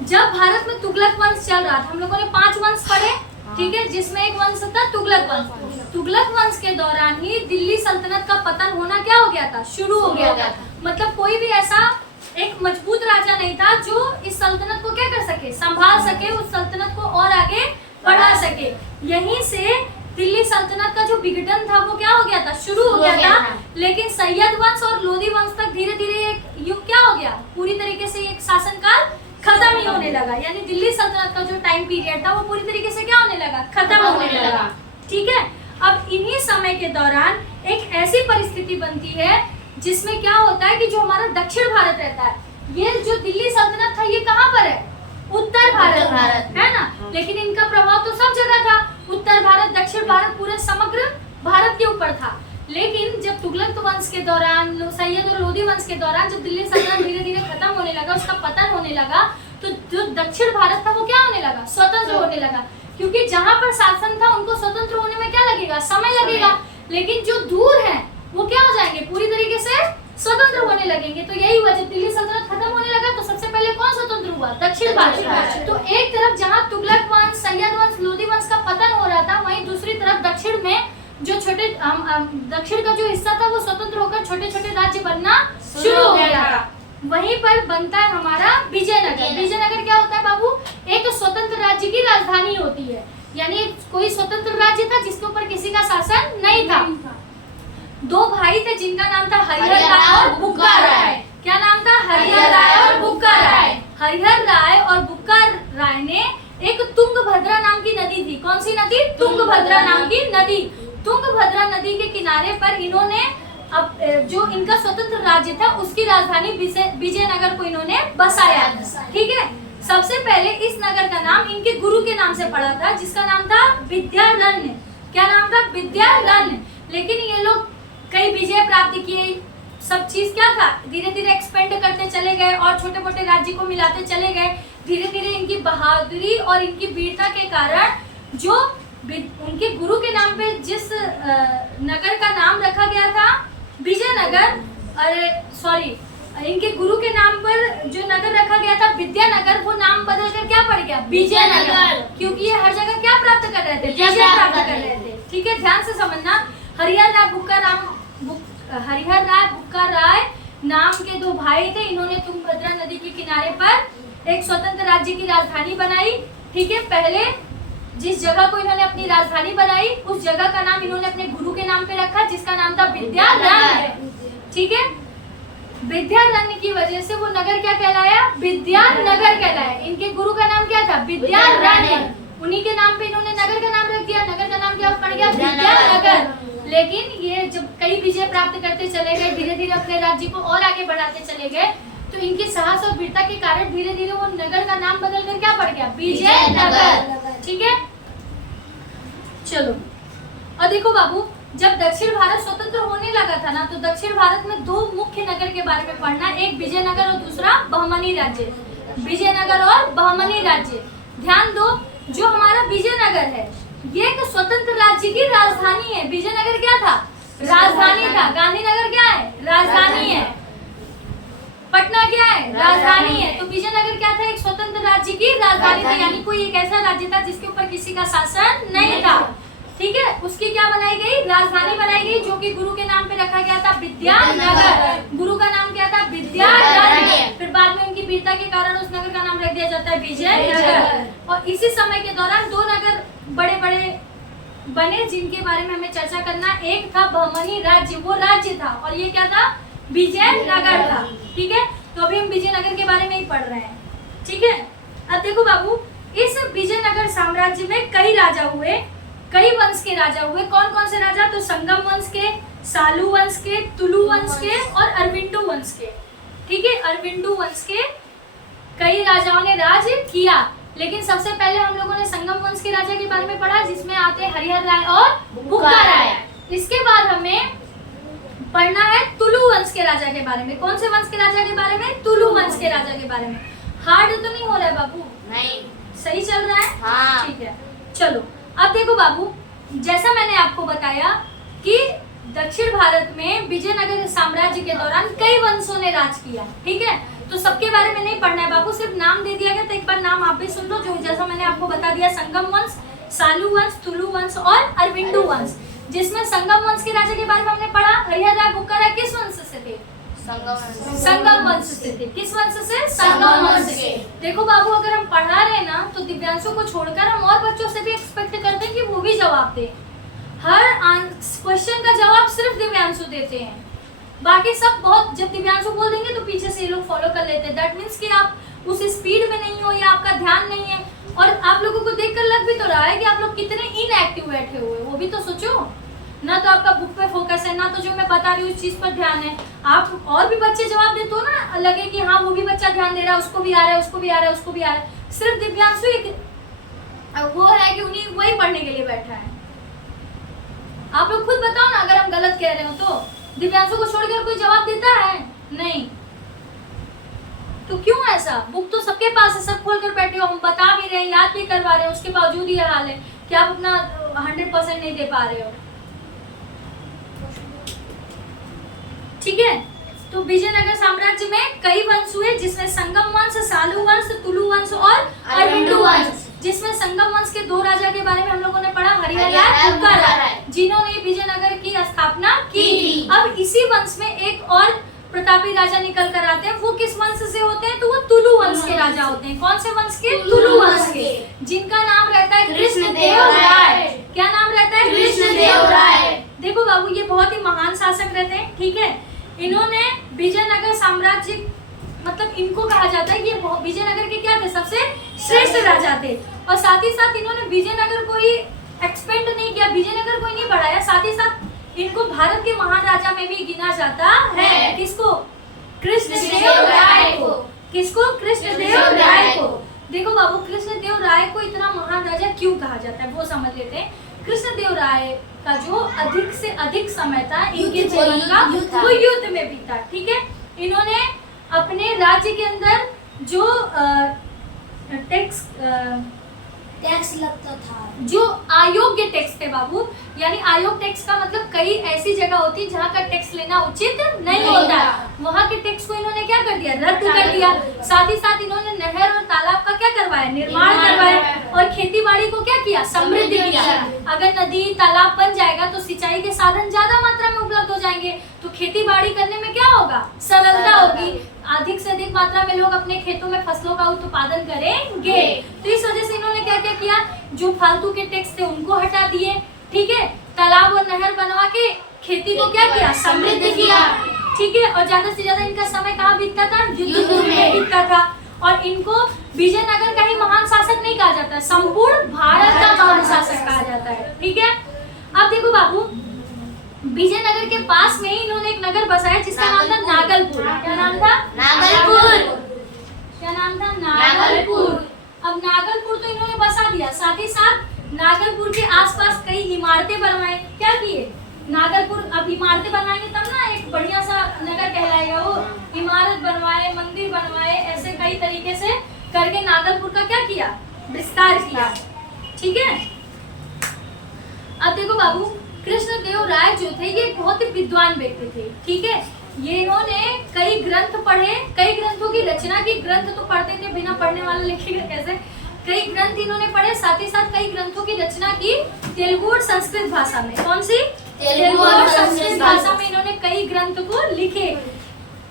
जब भारत में तुगलक वंश चल रहा था, हम लोगों ने 5 वंश पढ़े, ठीक है, जिसमें एक वंश था तुगलक वंश। तुगलक वंश के दौरान ही दिल्ली सल्तनत का पतन होना क्या हो गया था? शुरू हो गया था। मतलब कोई भी ऐसा एक मजबूत राजा नहीं था जो इस सल्तनत को क्या कर सके? संभाल सके, उस सल्तनत को और आगे बढ़ा सके। यहीं से दिल्ली सल्तनत का जो विघटन था वो क्या हो गया था? शुरू हो गया था। लेकिन सैयद वंश और लोधी वंश तक धीरे धीरे एक युग क्या हो गया? पूरी तरीके से एक शासनकाल खत्म ही होने लगा। यानी दिल्ली सल्तनत का जो टाइम पीरियड था वो पूरी तरीके से क्या होने लगा? खत्म होने लगा। ठीक है, अब इन्हीं समय के दौरान एक ऐसी परिस्थिति बनती है जिसमें क्या होता है कि जो हमारा दक्षिण भारत रहता है, ये जो दिल्ली सल्तनत था ये कहाँ पर है? उत्तर भारत है ना। लेकिन इनका प्रभाव तो सब जगह था, उत्तर भारत, दक्षिण भारत, पूरे समग्र भारत के ऊपर था। लेकिन जब तुगलक वंश के दौरान, सैयद और लोधी वंश के दौरान जब दिल्ली सल्तनत धीरे धीरे खत्म होने लगा, उसका पतन होने लगा, तो जो दक्षिण भारत था वो क्या होने लगा? स्वतंत्र होने लगा। क्योंकि जहाँ पर शासन था उनको स्वतंत्र होने में क्या लगेगा? समय लगेगा। लेकिन जो दूर है वो क्या हो जाएंगे? पूरी तरीके से स्वतंत्र होने लगेंगे। तो यही हुआ, जब दिल्ली सल्तनत खत्म होने लगा तो सबसे पहले कौन स्वतंत्र हुआ? दक्षिण भारत। तो एक तरफ जहाँ तुगलक वंश, सैयद वंश, लोधी वंश का पतन हो रहा था, वहीं दूसरी तरफ दक्षिण में जो छोटे दक्षिण का जो हिस्सा था वो स्वतंत्र होकर छोटे छोटे राज्य बनना शुरू हो गया था। वहीं पर बनता है हमारा विजयनगर। विजयनगर क्या होता है बाबू? एक स्वतंत्र राज्य की राजधानी होती है। यानी कोई स्वतंत्र राज्य था जिसके ऊपर किसी का शासन नहीं था। दो भाई थे जिनका नाम था हरिहर राय और बुक्का राय। क्या नाम था? हरिहर राय और बुक्का राय। हरिहर राय और बुक्का राय ने एक तुंगभद्रा नाम की नदी थी। कौन सी नदी? तुंगभद्रा नाम की नदी। तुंगभद्रा नदी के किनारे पर इन्होंने अब जो इनका स्वतंत्र राज्य था उसकी राजधानी विजयनगर को इन्होंने बसाया। ठीक है, सबसे पहले इस नगर का नाम इनके गुरु के नाम से पड़ा था जिसका नाम था विद्यारण्य। क्या नाम था? विद्यारण्य। लेकिन ये लोग कई विजय प्राप्त किए, सब चीज क्या था, धीरे धीरे एक्सपेंड करते चले गए और छोटे मोटे राज्य को मिलाते चले गए। धीरे धीरे इनकी बहादुरी और इनकी वीरता के कारण जो उनके गुरु के नाम पे जिस नगर का नाम रखा गया था विजयनगर, अरे सॉरी, इनके गुरु के नाम पर जो नगर रखा गया था विद्यानगर, वो नाम बदल कर क्या पड़ गया? विजयनगर। क्योंकि ये हर जगह क्या प्राप्त कर रहे थे? विजय प्राप्त कर रहे थे। ठीक है, ध्यान से समझना। हरिहर राय बुक्का राय नाम के दो भाई थे। इन्होंने तुंगभद्रा नदी के किनारे पर एक स्वतंत्र राज्य की राजधानी बनाई। ठीक है, पहले जिस जगह को इन्होंने अपनी राजधानी बनाई उस जगह का नाम इन्होंने अपने गुरु के नाम पे रखा जिसका नाम था विद्यारण्य। ठीक है, विद्यारण्य की वजह से वो नगर क्या कहलाया? विद्यानगर कहलाया। इनके गुरु का नाम क्या था? विद्यारण्य। उन्हीं के नाम पे इन्होंने नगर का नाम रख दिया। नगर का नाम क्या पड़ गया? विद्यानगर। लेकिन ये जब कई विजय प्राप्त करते चले गए, धीरे धीरे अपने राज्य को और आगे बढ़ाते चले गए, तो इनके साहस और वीरता के कारण धीरे धीरे वो नगर का नाम बदल कर क्या पड़ गया? विजयनगर। ठीक है, चलो और देखो बाबू, जब दक्षिण भारत स्वतंत्र होने लगा था ना, तो दक्षिण भारत में दो मुख्य नगर के बारे में पढ़ना, एक विजयनगर और दूसरा बहमनी राज्य। विजयनगर और बहमनी राज्य। ध्यान दो, जो हमारा विजयनगर है ये एक स्वतंत्र राज्य की राजधानी है। विजयनगर क्या था? राजधानी था। गांधीनगर क्या है? राजधानी है। पटना क्या है? राजधानी है। तो विजयनगर क्या था? एक स्वतंत्र राज्य की राजधानी थी, यानी कोई एक ऐसा राज्य था जिसके ऊपर किसी का शासन नहीं था। ठीक है, उसकी क्या बनाई गई? राजधानी बनाई गई, जो कि गुरु के नाम पे रखा गया था विद्यानगर। गुरु का नाम क्या था? विद्यारण्य। फिर बाद में उनकी वीरता के कारण उस नगर का नाम रख दिया जाता है विजयनगर। और इसी समय के दौरान दो नगर बड़े बड़े बने जिनके बारे में हमें चर्चा करना। एक था बहमनी राज्य, वो राज्य था, और ये क्या था? विजयनगर था। ठीक है, तो अभी हम विजयनगर के बारे में ही पढ़ रहे हैं। ठीक है, अब देखो बाबू, इस विजयनगर साम्राज्य में कई राजा हुए, कई वंश के राजा हुए। कौन कौन से राजा? तो संगम वंश के, सालू वंश के, तुलु वंश के और अरविंदु वंश के। ठीक है, अरविंदु वंश के कई राजाओं ने राज किया। लेकिन सबसे पहले हम लोगों ने संगम वंश के राजा के बारे में पढ़ा जिसमें आते हरिहर राय और बुक्का राय। इसके बाद हमें पढ़ना है तुलु वंश के राजा के बारे में। कौन से वंश के राजा के बारे में? तुलु वंश के राजा के बारे में। हार्ड तो नहीं हो रहा है बाबू? नहीं, सही चल रहा है? हाँ। ठीक है, चलो अब देखो बाबू, जैसा मैंने आपको बताया कि दक्षिण भारत में विजयनगर साम्राज्य के दौरान कई वंशों ने राज किया। ठीक है, तो सबके बारे में नहीं पढ़ना है बाबू, सिर्फ नाम दे दिया गया, तो एक बार नाम आप भी सुन लो। जो जैसा मैंने आपको बता दिया, संगम वंश, सालू वंश, तुलु वंश और अरविंदु वंश। जिसमें संगम वंश के राजा के बारे में हमने पढ़ा, हरिहर राय बुक्का राय किस वंश से थे? संगम वंश से थे। किस वंश से? संगम वंश से। देखो बाबू, अगर हम पढ़ा रहे ना तो दिव्यांशों को छोड़कर हम और बच्चों से भी एक्सपेक्ट करते हैं कि वो भी जवाब दे। हर क्वेश्चन का जवाब सिर्फ दिव्यांशु देते हैं, बाकी सब बहुत, जब दिव्यांशु बोल देंगे तो पीछे से ये लोग फॉलो कर लेते हैं। दैट मीन्स कि आप उस स्पीड में नहीं हो या आपका ध्यान नहीं है। और आप लोगों को देखकर लग भी तो रहा है कि आप लोग कितने इनएक्टिव बैठे हुए, वो भी तो सोचो ना। तो आपका बुक पे फोकस है ना, तो जो मैं बता रही हूँ उस चीज पर ध्यान है। आप और भी बच्चे जवाब देते हो ना, लगे कि हाँ वो भी बच्चा ध्यान दे रहा है, उसको भी आ रहा है, उसको भी आ रहा है, उसको भी आ रहा है। सिर्फ दिव्यांशु एक वो है कि उन्हीं वही पढ़ने के लिए बैठा है। आप लोग खुद बताओ ना, अगर हम गलत कह रहे हो तो। दिव्यांशु को छोड़ के कोई जवाब देता है? नहीं। तो क्यों ऐसा? बुक तो सबके पास है, सब खोल कर बैठे हो, हम बता भी रहे हैं, याद भी करवा रहे हैं, उसके बावजूद ये हाल है कि आप अपना 100% नहीं दे पा रहे हो। ठीक है, तो विजयनगर साम्राज्य में कई वंश हुए जिसमें संगम वंश, सालू वंश, तुलु वंश और अरविंदु वंश। जिसमें संगम वंश के दो राजा के बारे में हम लोगों ने पढ़ा, हरिहर राय, बुक्का राय, जिन्होंने विजयनगर की स्थापना की। अब इसी वंश में एक और प्रतापी राजा निकल कर आते हैं। वो किस वंश से होते हैं? तो वो तुलु वंश के राजा होते हैं। कौन से वंश के? तुलु वंश के, जिनका नाम रहता है कृष्णदेव राय। क्या नाम रहता है? कृष्णदेव राय। देखो बाबू, ये बहुत ही महान शासक रहते हैं, ठीक है। इन्होंने विजयनगर साम्राज्य, मतलब इनको कहा जाता है कि ये विजयनगर के क्या थे, सबसे श्रेष्ठ राजा थे। और साथ ही साथ इन्होंने विजयनगर को ही एक्सपेंड नहीं किया, विजयनगर को ही नहीं बढ़ाया, साथ ही साथ इनको भारत के महान राजा में भी गिना जाता है। किसको? कृष्णदेव राय को। किसको? कृष्णदेव राय को। देखो बाबू, कृष्णदेव राय को इतना महान राजा क्यों कहा जाता है वो समझ लेते हैं। कृष्णदेव राय का जो अधिक से अधिक समय था इनके जीवन का, वो युद्ध में बीता, ठीक है। इन्होंने अपने राज्य के अंदर जो टैक्स लगता था, जो अयोग्य टैक्स थे बाबू, यानी अयोग्य टैक्स का मतलब कई ऐसी जगह होती है जहाँ का टैक्स लेना उचित नहीं होता, वहाँ के टैक्स को इन्होंने क्या कर दिया, रद्द कर दिया। साथ ही साथ इन्होंने नहर और तालाब का क्या करवाया, निर्माण करवाया, और खेती बाड़ी को क्या किया, समृद्ध किया। अगर नदी तालाब बन जाएगा तो सिंचाई के साधन ज्यादा मात्रा में उपलब्ध हो जाएंगे, तो खेती बाड़ी करने में क्या होगा, सरलता होगी, अधिक से अधिक मात्रा में लोग अपने खेतों में फसलों का उत्पादन करेंगे। तो इस वजह से इन्होंने क्या क्या किया, जो फालतू के टैक्स थे उनको हटा दिए, ठीक है। तालाब और नहर बनवा के खेती को क्या किया, समृद्ध किया, ठीक है। और ज्यादा से ज्यादा इनका समय कहाँ बीतता था, युद्ध में बीतता था। और इनको विजयनगर का ही महान शासक नहीं कहा जाता, संपूर्ण भारत का महान शासक कहा जाता है, ठीक है। अब देखो बाबू, विजयनगर के पास में ही इन्होंने एक नगर बसाया जिसका नाम था नागलपुर। क्या नाम था? नागलपुर। क्या नाम था? नागलपुर। अब नागलपुर तो इन्होंने बसा दिया, साथ ही साथ नागलपुर के आसपास कई इमारतें बनवाए। क्या किए? नागलपुर, अब इमारतें बनाएंगे तब ना एक बढ़िया सा नगर कहलाएगा वो। इमारत बनवाए, मंदिर बनवाए, ऐसे कई तरीके से करके नागलपुर का क्या किया, विस्तार किया, ठीक है। अब देखो बाबू, कृष्णदेव राय जो थे ये बहुत ही विद्वान व्यक्ति थे, ठीक है। ये इन्होंने कई ग्रंथ पढ़े, कई ग्रंथों की रचना की। ग्रंथ तो पढ़ते थे, बिना पढ़ने वाला लिखेगा कैसे। कई ग्रंथ इन्होंने पढ़े, साथ ही साथ कई ग्रंथों की रचना की तेलुगु और संस्कृत भाषा में। कौन सी? तेलुगु और संस्कृत भाषा में इन्होंने कई ग्रंथ को लिखे,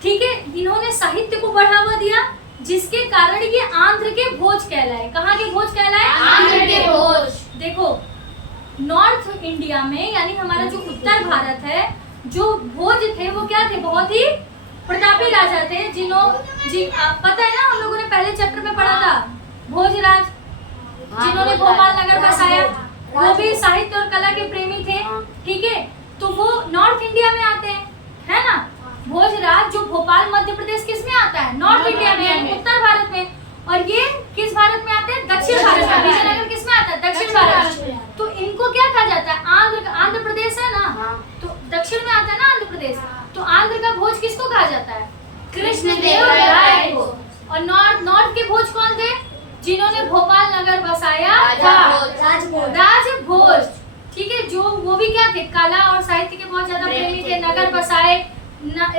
ठीक है। इन्होंने साहित्य को बढ़ावा दिया, जिसके कारण ये आंध्र के भोज कहलाए। कहाँ के भोज कहलाए? आंध्र के भोज। देखो, नॉर्थ इंडिया में, यानी हमारा जो उत्तर भारत है, जो भोज थे वो क्या थे, बहुत ही प्रतापी राजा थे। पता है ना, हम लोगों ने पहले चैप्टर में पढ़ा था, भोजराज, जिन्होंने भोपाल नगर बसाया, वो भी साहित्य और कला के प्रेमी थे, ठीक है। तो वो नॉर्थ इंडिया में आते हैं, है ना। भोजराज जो भोपाल मध्य प्रदेश किस में आता है? नॉर्थ इंडिया में, उत्तर भारत में। और ये किस भारत में आते हैं? दक्षिण भारत में। विजयनगर किस में आता है? दक्षिण भारत में। तो इनको क्या कहा जाता है? आंध्र प्रदेश है ना, तो दक्षिण में आता है ना आंध्र प्रदेश। तो आंध्र का भोज किसको कहा जाता है? कृष्णदेव राय को। और नॉर्थ के भोज कौन थे? जिन्होंने भोपाल नगर बसाया था, राजभोज, ठीक है। जो वो भी क्या थे, कला और साहित्य के बहुत ज्यादा प्रेमी थे। नगर बसाए,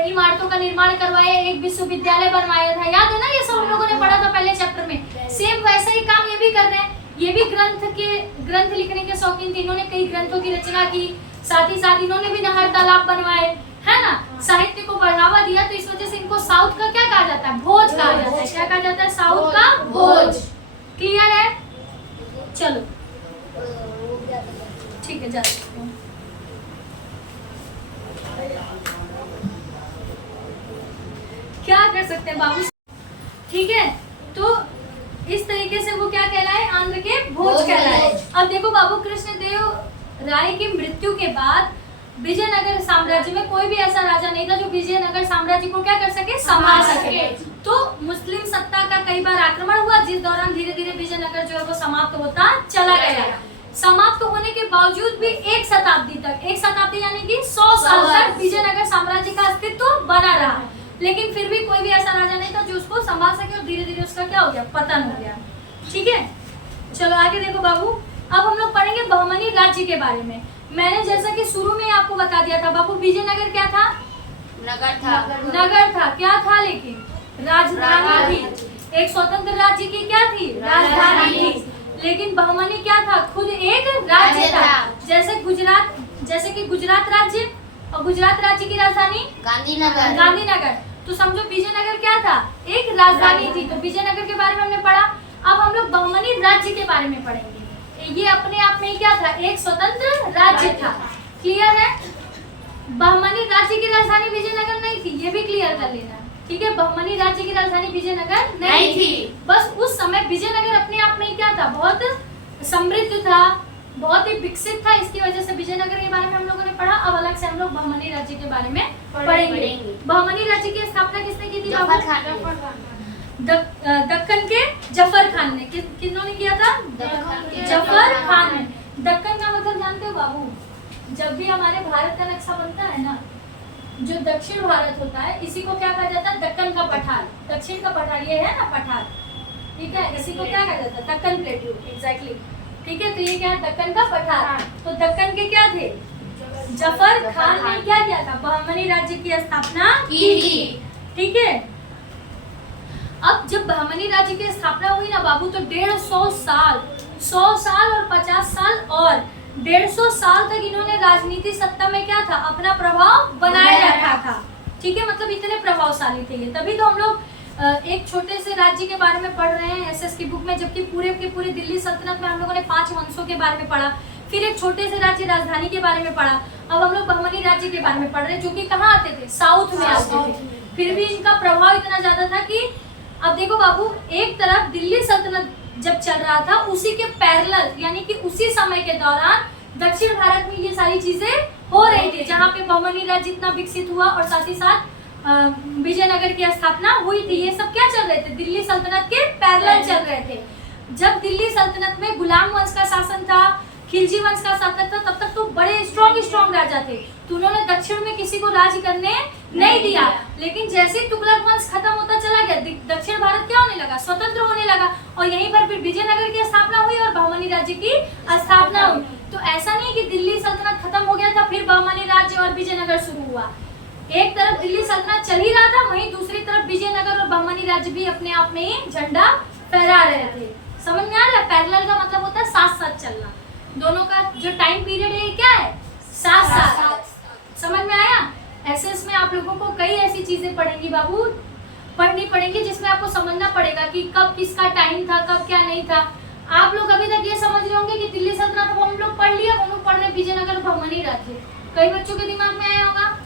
इमारतों का निर्माण करवाए, एक विश्वविद्यालय बनवाया था। याद है ना, ये सब हम लोगों ने पढ़ा था पहले चैप्टर में। सेम वैसा ही काम ये भी कर रहे हैं। ये भी ग्रंथ लिखने के शौकीन थे। इन्होंने कई ग्रंथों की रचना की, साथ ही साथ इन्होंने भी नहर तालाब बनवाए, है ना। साहित्य को बढ़ावा दिया, तो इस वजह से इनको साउथ का क्या कहा जाता है? भोज कहा जाता है। क्या कहा जाता है? साउथ का भोज। क्लियर है? चलो ठीक है, जा सकते हैं। क्या कर सकते हैं बाबू, ठीक है। तो इस तरीके से वो क्या कहलाए? आंध्र के भोज कहलाए। अब देखो बाबू, कृष्णदेव राय की मृत्यु के बाद विजयनगर साम्राज्य में कोई भी ऐसा राजा नहीं था जो विजयनगर साम्राज्य को क्या कर सके, संभाल सके। तो मुस्लिम सत्ता का कई बार आक्रमण हुआ, जिस दौरान धीरे धीरे विजयनगर जो है वो समाप्त होता चला गया। समाप्त होने के बावजूद भी एक शताब्दी यानी कि 100 साल तक विजयनगर साम्राज्य का अस्तित्व बना रहा। लेकिन फिर भी कोई भी ऐसा राजा नहीं था जो उसको संभाल सके, और धीरे धीरे उसका क्या हो गया, पतन हो गया, ठीक है। चलो आगे देखो बाबू, अब हम लोग पढ़ेंगे बहमनी राज्य के बारे में। मैंने जैसा कि शुरू में आपको बता दिया था बाबू, विजयनगर क्या था? नगर था। क्या था? लेकिन राजधानी थी। एक स्वतंत्र राज्य की क्या थी? राजधानी थी। लेकिन बहमनी क्या था? खुद एक राज्य था। जैसे कि गुजरात राज्य, और गुजरात राज्य की राजधानी गांधीनगर। तो समझो विजयनगर क्या था? एक राजधानी थी। तो विजयनगर के बारे में हमने पढ़ा। अब हम लोग बहमनी राज्य के बारे में पढ़ेंगे। ये अपने आप में क्या था? एक स्वतंत्र राज्य था, क्लियर है? बहमनी राज्य की राजधानी विजयनगर नहीं थी, ये भी क्लियर कर लेना, ठीक है? बहमनी राज्य की राजधानी विजयनगर नहीं थी। बस उस समय विजयनगर अपने आप में क्या था, बहुत समृद्ध था, बहुत ही विकसित था, इसकी वजह से विजयनगर के बारे में हम लोगों ने पढ़ा। अब अलग से हम लोग बहमनी राज्य के बारे में पढ़ेंगे। बहमनी राज्य की स्थापना किसने की थी? जफर खान। दक्कन के जफर खान ने। किन्होंने किया था? जफर खान ने। दक्कन का मतलब जानते हो बाबू? जब भी हमारे भारत का नक्शा बनता है ना, जो दक्षिण भारत होता है इसी को क्या कहा जाता है? दक्कन का पठार। दक्षिण का पठार ये है ना, पठार, ठीक है? इसी को क्या कहा जाता है? दक्कन प्लेट्यू, एग्जैक्टली, ठीक है? तो ये क्या है? दक्कन का पठार। तो दक्कन के क्या थे? जफर खान ने क्या किया था? बहमनी राज्य की स्थापना की थी, ठीक है? अब जब बहमनी राज्य की स्थापना हुई ना बाबू, तो 150 साल, 100 साल और 50 साल और 150 साल तक इन्होंने राजनीति सत्ता में क्या था? अपना प्रभाव बनाए रखा था, ठीक है? मतलब इतने प्रभावशाली थे ये। तभी तो हम लोग एक छोटे से राज्य के बारे में पढ़ रहे हैं एसएस की बुक में, जबकि पूरे के पूरे दिल्ली सल्तनत में हम लोगों ने 5 वंशों के बारे में पढ़ा, फिर एक छोटे से राज्य राजधानी के बारे में पढ़ा। अब हम लोग बहमनी राज्य के बारे में पढ़ रहे हैं, जो कि कहाँ आते थे? साउथ में आते थे। फिर भी इनका प्रभाव इतना ज्यादा था कि अब देखो बाबू, एक तरफ दिल्ली सल्तनत जब चल रहा था, उसी के पैरेलल यानी कि उसी समय के दौरान दक्षिण भारत में ये सारी चीजें हो रही थी, जहाँ पे बहमनी राज्य इतना विकसित हुआ और साथ ही साथ विजयनगर की स्थापना हुई थी। ये सब क्या चल रहे थे? दिल्ली सल्तनत के पैरेलल चल रहे थे। जब दिल्ली सल्तनत में गुलाम वंश का शासन था, खिलजी वंश का शासन था, तब तक तो बड़े स्ट्रॉन्ग राजा थे, तो उन्होंने दक्षिण में किसी को राज करने नहीं दिया। लेकिन जैसे ही तुगलक वंश खत्म होता चला गया, दक्षिण भारत क्या होने लगा? स्वतंत्र होने लगा, और यहीं पर फिर विजयनगर की स्थापना हुई और बहमनी राज्य की स्थापना हुई। तो ऐसा नहीं कि दिल्ली सल्तनत खत्म हो गया था फिर बहमनी राज्य और विजयनगर शुरू हुआ। एक तरफ दिल्ली सल्तनत चल ही रहा था, वहीं दूसरी तरफ विजयनगर और बहमनी राज्य भी अपने आप में ही झंडा फहरा रहे थे। समझ में आ रहा है? पैरेलल का मतलब होता है साथ साथ चलना। दोनों का जो टाइम पीरियड है क्या है? साथ साथ। समझ में आया? एसएस में आप लोगों को कई ऐसी चीजें पढ़ेंगी बाबू, पढ़नी पड़ेंगी, जिसमें आपको समझना पड़ेगा कि कब किसका टाइम था, कब क्या नहीं था। आप लोग अभी तक ये समझ रहे होंगे कि दिल्ली सल्तनत को हम लोग पढ़ लिया, हम लोग पढ़ रहे विजयनगर बहमनी राज्य। कई बच्चों के दिमाग में आया होगा?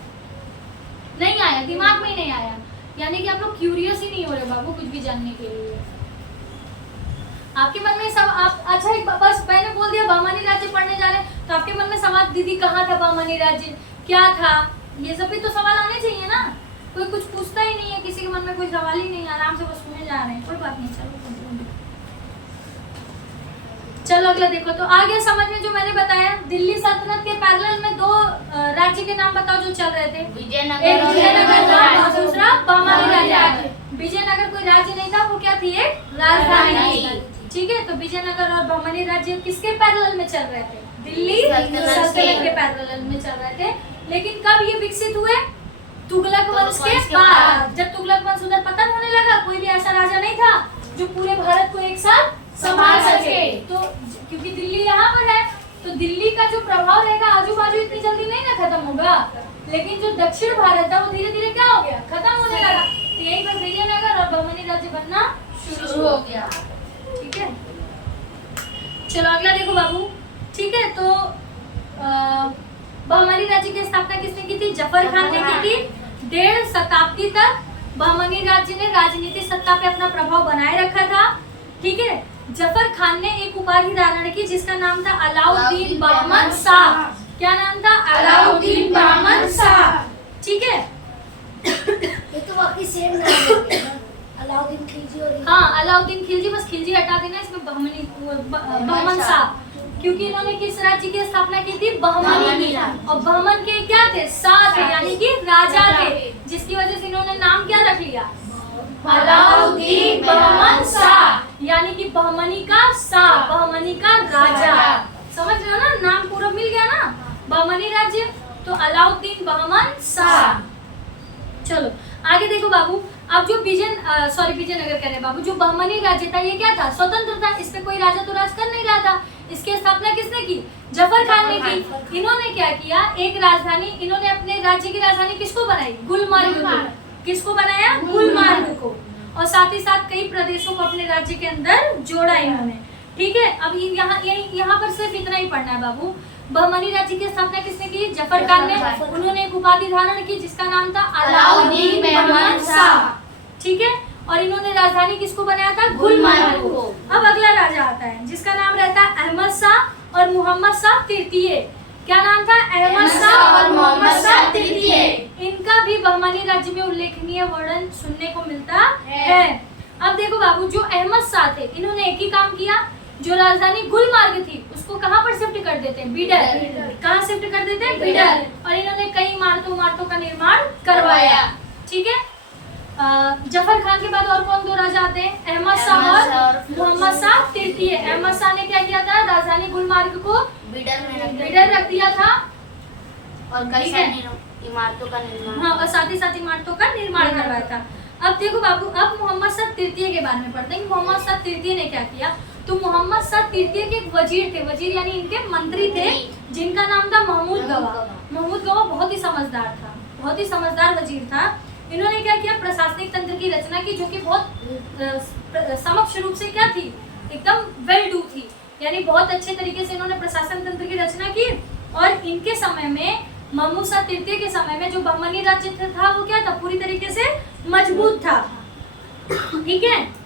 नहीं आया, दिमाग में ही नहीं आया, यानी कि आप लोग क्यूरियस ही नहीं हो रहे बाबू कुछ भी जानने के लिए। आपके मन में सब आप अच्छा एक बस मैंने बोल दिया बहमनी राज्य पढ़ने जा रहे हैं, तो आपके मन में सवाल, दीदी कहाँ था बहमनी राज्य, क्या था, ये सब भी तो सवाल आने चाहिए ना। कोई कुछ पूछता ही नहीं है, किसी के मन में कोई सवाल ही नहीं, आराम से बस सुने जा रहे हैं, कोई बात नहीं। चलो अगला देखो, तो आ गया समझ में जो मैंने बताया। दिल्ली सल्तनत के पैरेलल में 2 राज्य के नाम बताओ जो चल रहे थे। एक विजयनगर था और दूसरा बहमनी राज्य। विजयनगर कोई राज्य नहीं था, वो क्या थी? एक राजधानी थी, ठीक है? तो विजयनगर और बहमनी राज्य किसके पैरेलल में चल रहे थे? दिल्ली सल्तनत के पैरेलल में चल रहे थे। लेकिन कब ये विकसित हुए? तुगलक वंश के बाद। जब तुगलक वंश उधर पतन होने लगा, कोई भी ऐसा राजा नहीं था जो पूरे भारत को एक साथ संभाल सके। तो क्योंकि दिल्ली यहाँ पर है, तो दिल्ली का जो प्रभाव रहेगा आजू बाजू इतनी जल्दी नहीं ना खत्म होगा, लेकिन जो दक्षिण भारत था वो धीरे धीरे क्या हो गया? खत्म होने लगा। तो यहीं पर विजयनगर और बहमनी राज्य बनना शुरू हो गया, ठीक है? चलो अगला देखो बाबू, ठीक है? तो बहमनी राज्य की स्थापना किसने की थी? जफर खान ने की थी। 1.5 शताब्दी तक बहमनी राज्य ने राजनीतिक सत्ता पे अपना प्रभाव बनाए रखा था, ठीक है? जफर खान ने एक उपाधि धारण की जिसका नाम था अलाउद्दीन बहमन शाह। क्या नाम था? अलाउद्दीन बहमन शाह, ठीक है? ये तो वाकई सेम नाम है, अलाउद्दीन खिलजी। और हाँ, अलाउद्दीन खिलजी, बस खिलजी हटा देना, इसमें बहमन शाह, क्योंकि इन्होंने किस राज्य की स्थापना की थी? बहमनी की। और बहमन के क्या थे? शाह थे, यानी कि राजा थे, जिसकी वजह से इन्होंने नाम क्या रख लिया? अलाउद्दीन बहमन शाह, यानी कि बहमनी का शाह, बहमनी का राजा। समझ रहे हो ना? नाम पूरा मिल गया ना? बहमनी राज्य, तो अलाउद्दीन बहमन शाह। चलो आगे देखो बाबू, अब जो विजयनगर कह रहे बाबू, जो बहमनी राज्य था ये क्या था? स्वतंत्र था, इस पे कोई राजा तो राज कर नहीं रहा था। इसकी स्थापना किसने की? जफर खान ने की। इन्होंने क्या किया? एक राजधानी, इन्होंने अपने राज्य की राजधानी किसको बनाई? गुलमर्ग को। किसको बनाया? गुलमर्ग को। और साथ ही साथ कई प्रदेशों को अपने राज्य के अंदर जोड़ा इन्होंने, ठीक है? अब यहाँ पर सिर्फ इतना ही पढ़ना है बाबू। बहमनी राज्य की स्थापना किसने की? जफर खान ने। उन्होंने एक उपाधि धारण की जिसका नाम था अलाउद्दीन मेहमान शाह, ठीक है। और इन्होंने राजधानी किसको बनाया था? गुलबर्गा को। अब अगला राजा आता है जिसका नाम रहता है अहमद शाह और मोहम्मद शाह तृतीय। क्या नाम था? अहमद शाह और मोहम्मद शाह तृतीय। इनका भी बहमनी राज्य में उल्लेखनीय वर्णन सुनने को मिलता है। अब देखो बाबू, जो अहमद शाह थे इन्होंने एक ही काम किया, जो राजधानी गुलबर्गा थी उसको कहाँ पर शिफ्ट कर देते हैं? बीडर। कहाँ शिफ्ट कर देते हैं? बीडर। और इन्होंने कई इमारतों का निर्माण करवाया, ठीक है। जफर खान के बाद और कौन दो राजा आते हैं? अहमद शाह और मोहम्मद शाह तृतीय। अहमद शाह ने क्या किया था? राजधानी गुलबर्गा को बीडर रख दिया था और कई इमारतों का निर्माण, हाँ, और साथ ही साथ इमारतों का निर्माण करवाया था। अब देखो बाबू, अब मोहम्मद शाह तृतीय के बारे में पढ़ते हैं। मोहम्मद शाह तृतीय ने क्या किया? तो मोहम्मद शाह तृतीय के एक वजीर थे, वजीर यानी इनके मंत्री थे, जिनका नाम था महमूद गवा। महमूद गवा बहुत ही समझदार था, बहुत ही समझदार वजीर था। इन्होंने क्या किया? प्रशासनिक तंत्र की रचना की, जो कि बहुत समक्ष रूप से क्या थी? एकदम वेल डू थी, यानी बहुत अच्छे तरीके से इन्होंने प्रशासन तंत्र की रचना की। और इनके समय में, महमूद शाह तृतीय के समय में जो बहमनी राज्य था वो क्या था? पूरी तरीके से मजबूत था, ठीक है।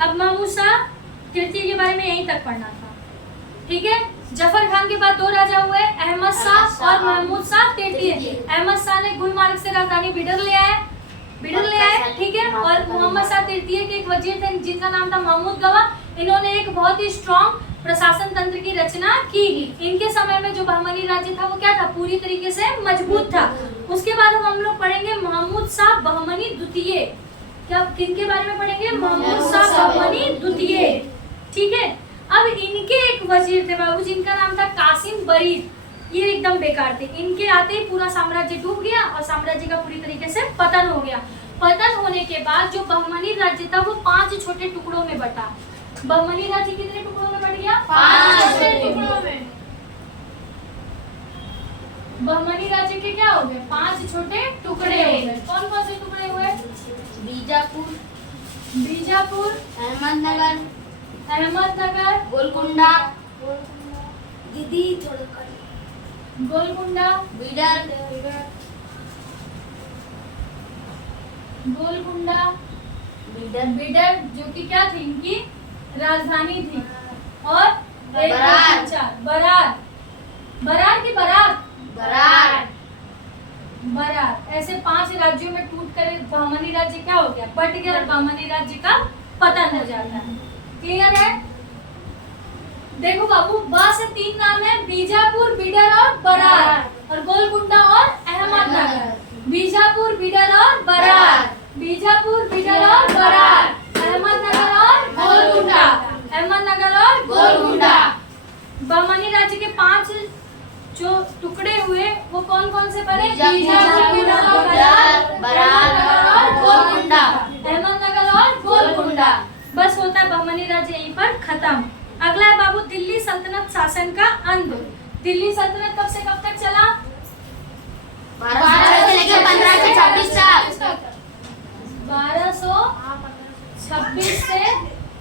अब महमूद शाह तृतीय के बारे में यहीं तक पढ़ना था, ठीक है। जफर खान के बाद दो राजा हुए, अहमद शाह और महमूद शाह तृतीय। अहमद शाह ने गुलबर्गा से राजधानी बीडर ले आए, ठीक है। और मोहम्मद शाह तृतीय के एक वजीर थे जिनका नाम था महमूद गवा। इन्होंने एक बहुत ही स्ट्रॉन्ग प्रशासन तंत्र की रचना की। इनके समय में जो बहमनी राज्य था वो क्या था? पूरी तरीके से मजबूत था। उसके बाद हम लोग पढ़ेंगे महमूद शाह बहमनी द्वितीय। क्या किनके बारे में पढ़ेंगे? महमूद शाह बहमनी द्वितीय, ठीक है। अब इनके एक वजीर थे बाबू जिनका नाम था कासिम बरीद। ये एकदम बेकार थे, इनके आते ही पूरा साम्राज्य डूब गया और साम्राज्य का पूरी तरीके से पतन हो गया। पतन होने के बाद जो बहमनी राज्य था वो 5 छोटे टुकड़ों में बटा। बहमनी राज्य कितने टुकड़ों में बट गया? 5 छोटे टुकड़ों में। बहमनी राज्य के क्या हो गए? 5 छोटे टुकड़े हो गए। कौन कौन से टुकड़े हुए? बीजापुर, अहमदनगर, गोलकुंडा, दीदी थोड़ा कर गोलकुंडा, बीडर जो कि क्या थी? इनकी राजधानी थी। और बरार। ऐसे 5 राज्यों में टूट कर बहमनी राज्य क्या हो गया? बट गया और बहमनी राज्य का पतन हो जाता है। क्लियर है? देखो बाबू, ब से 3 नाम है, बीजापुर, बीडर और बरार। और गोलकुंडा और अहमदनगर। बीजापुर, बीडर और बरार। बीजापुर, बीडर और बरार। अहमदनगर और गोलकुंडा। अहमदनगर और गोलकुंडा। बहमनी राज्य के 5 जो टुकड़े हुए वो कौन कौन से बने? बीजापुर, बीडर और बरार और गोलकुंडा। अहमदनगर और गोलकुंडा। बस होता है बहमनी राज्य यहीं पर खत्म। अगला है बाबू दिल्ली सल्तनत शासन का अंत। दिल्ली सल्तनत कब से कब तक चला? 1200 से लेकर 1526 तक। 1226 से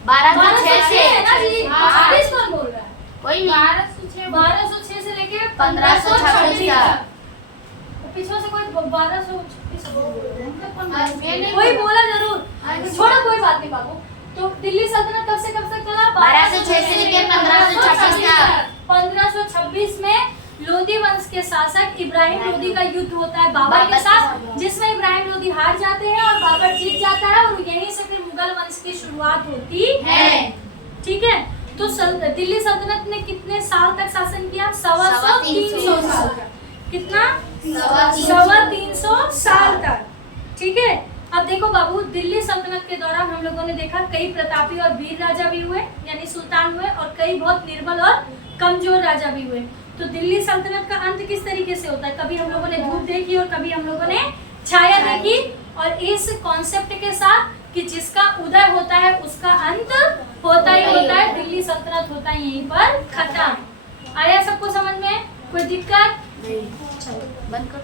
1206 है ना जी? 26 कौन बोल रहा है? कोई 1206 से लेके 1526 तक। पीछे से कोई 1226 कोई बोला जरूर, छोड़ो कोई बात नहीं बाबू। तो दिल्ली सल्तनत कब से कब तक चला? 1206 से लेकर 1526 तक। 1526 में लोधी वंश के शासक इब्राहिम लोधी का युद्ध होता है बाबर के साथ, जिसमें इब्राहिम लोधी हार जाते हैं और बाबर जीत जाता है और यहीं से फिर मुगल वंश की शुरुआत होती है, ठीक है। तो दिल्ली सल्तनत ने कितने साल तक शासन किया? 300 साल तक। कितना? 350 साल तक, ठीक है। अब देखो बाबू, दिल्ली सल्तनत के दौरान हम लोगों ने देखा कई प्रतापी और वीर राजा भी हुए, यानी सुल्तान हुए, और कई बहुत निर्बल और कमजोर राजा भी हुए। तो दिल्ली सल्तनत का अंत किस तरीके से होता है? कभी हम लोगों ने धूप देखी और कभी हम लोगों ने छाया देखी, और इस कॉन्सेप्ट के साथ कि जिसका उदय होता है उसका अंत होता ही होता है। दिल्ली सल्तनत होता है यहीं पर खत्म। आया सबको समझ में? कोई दिक्कत? बंद कर।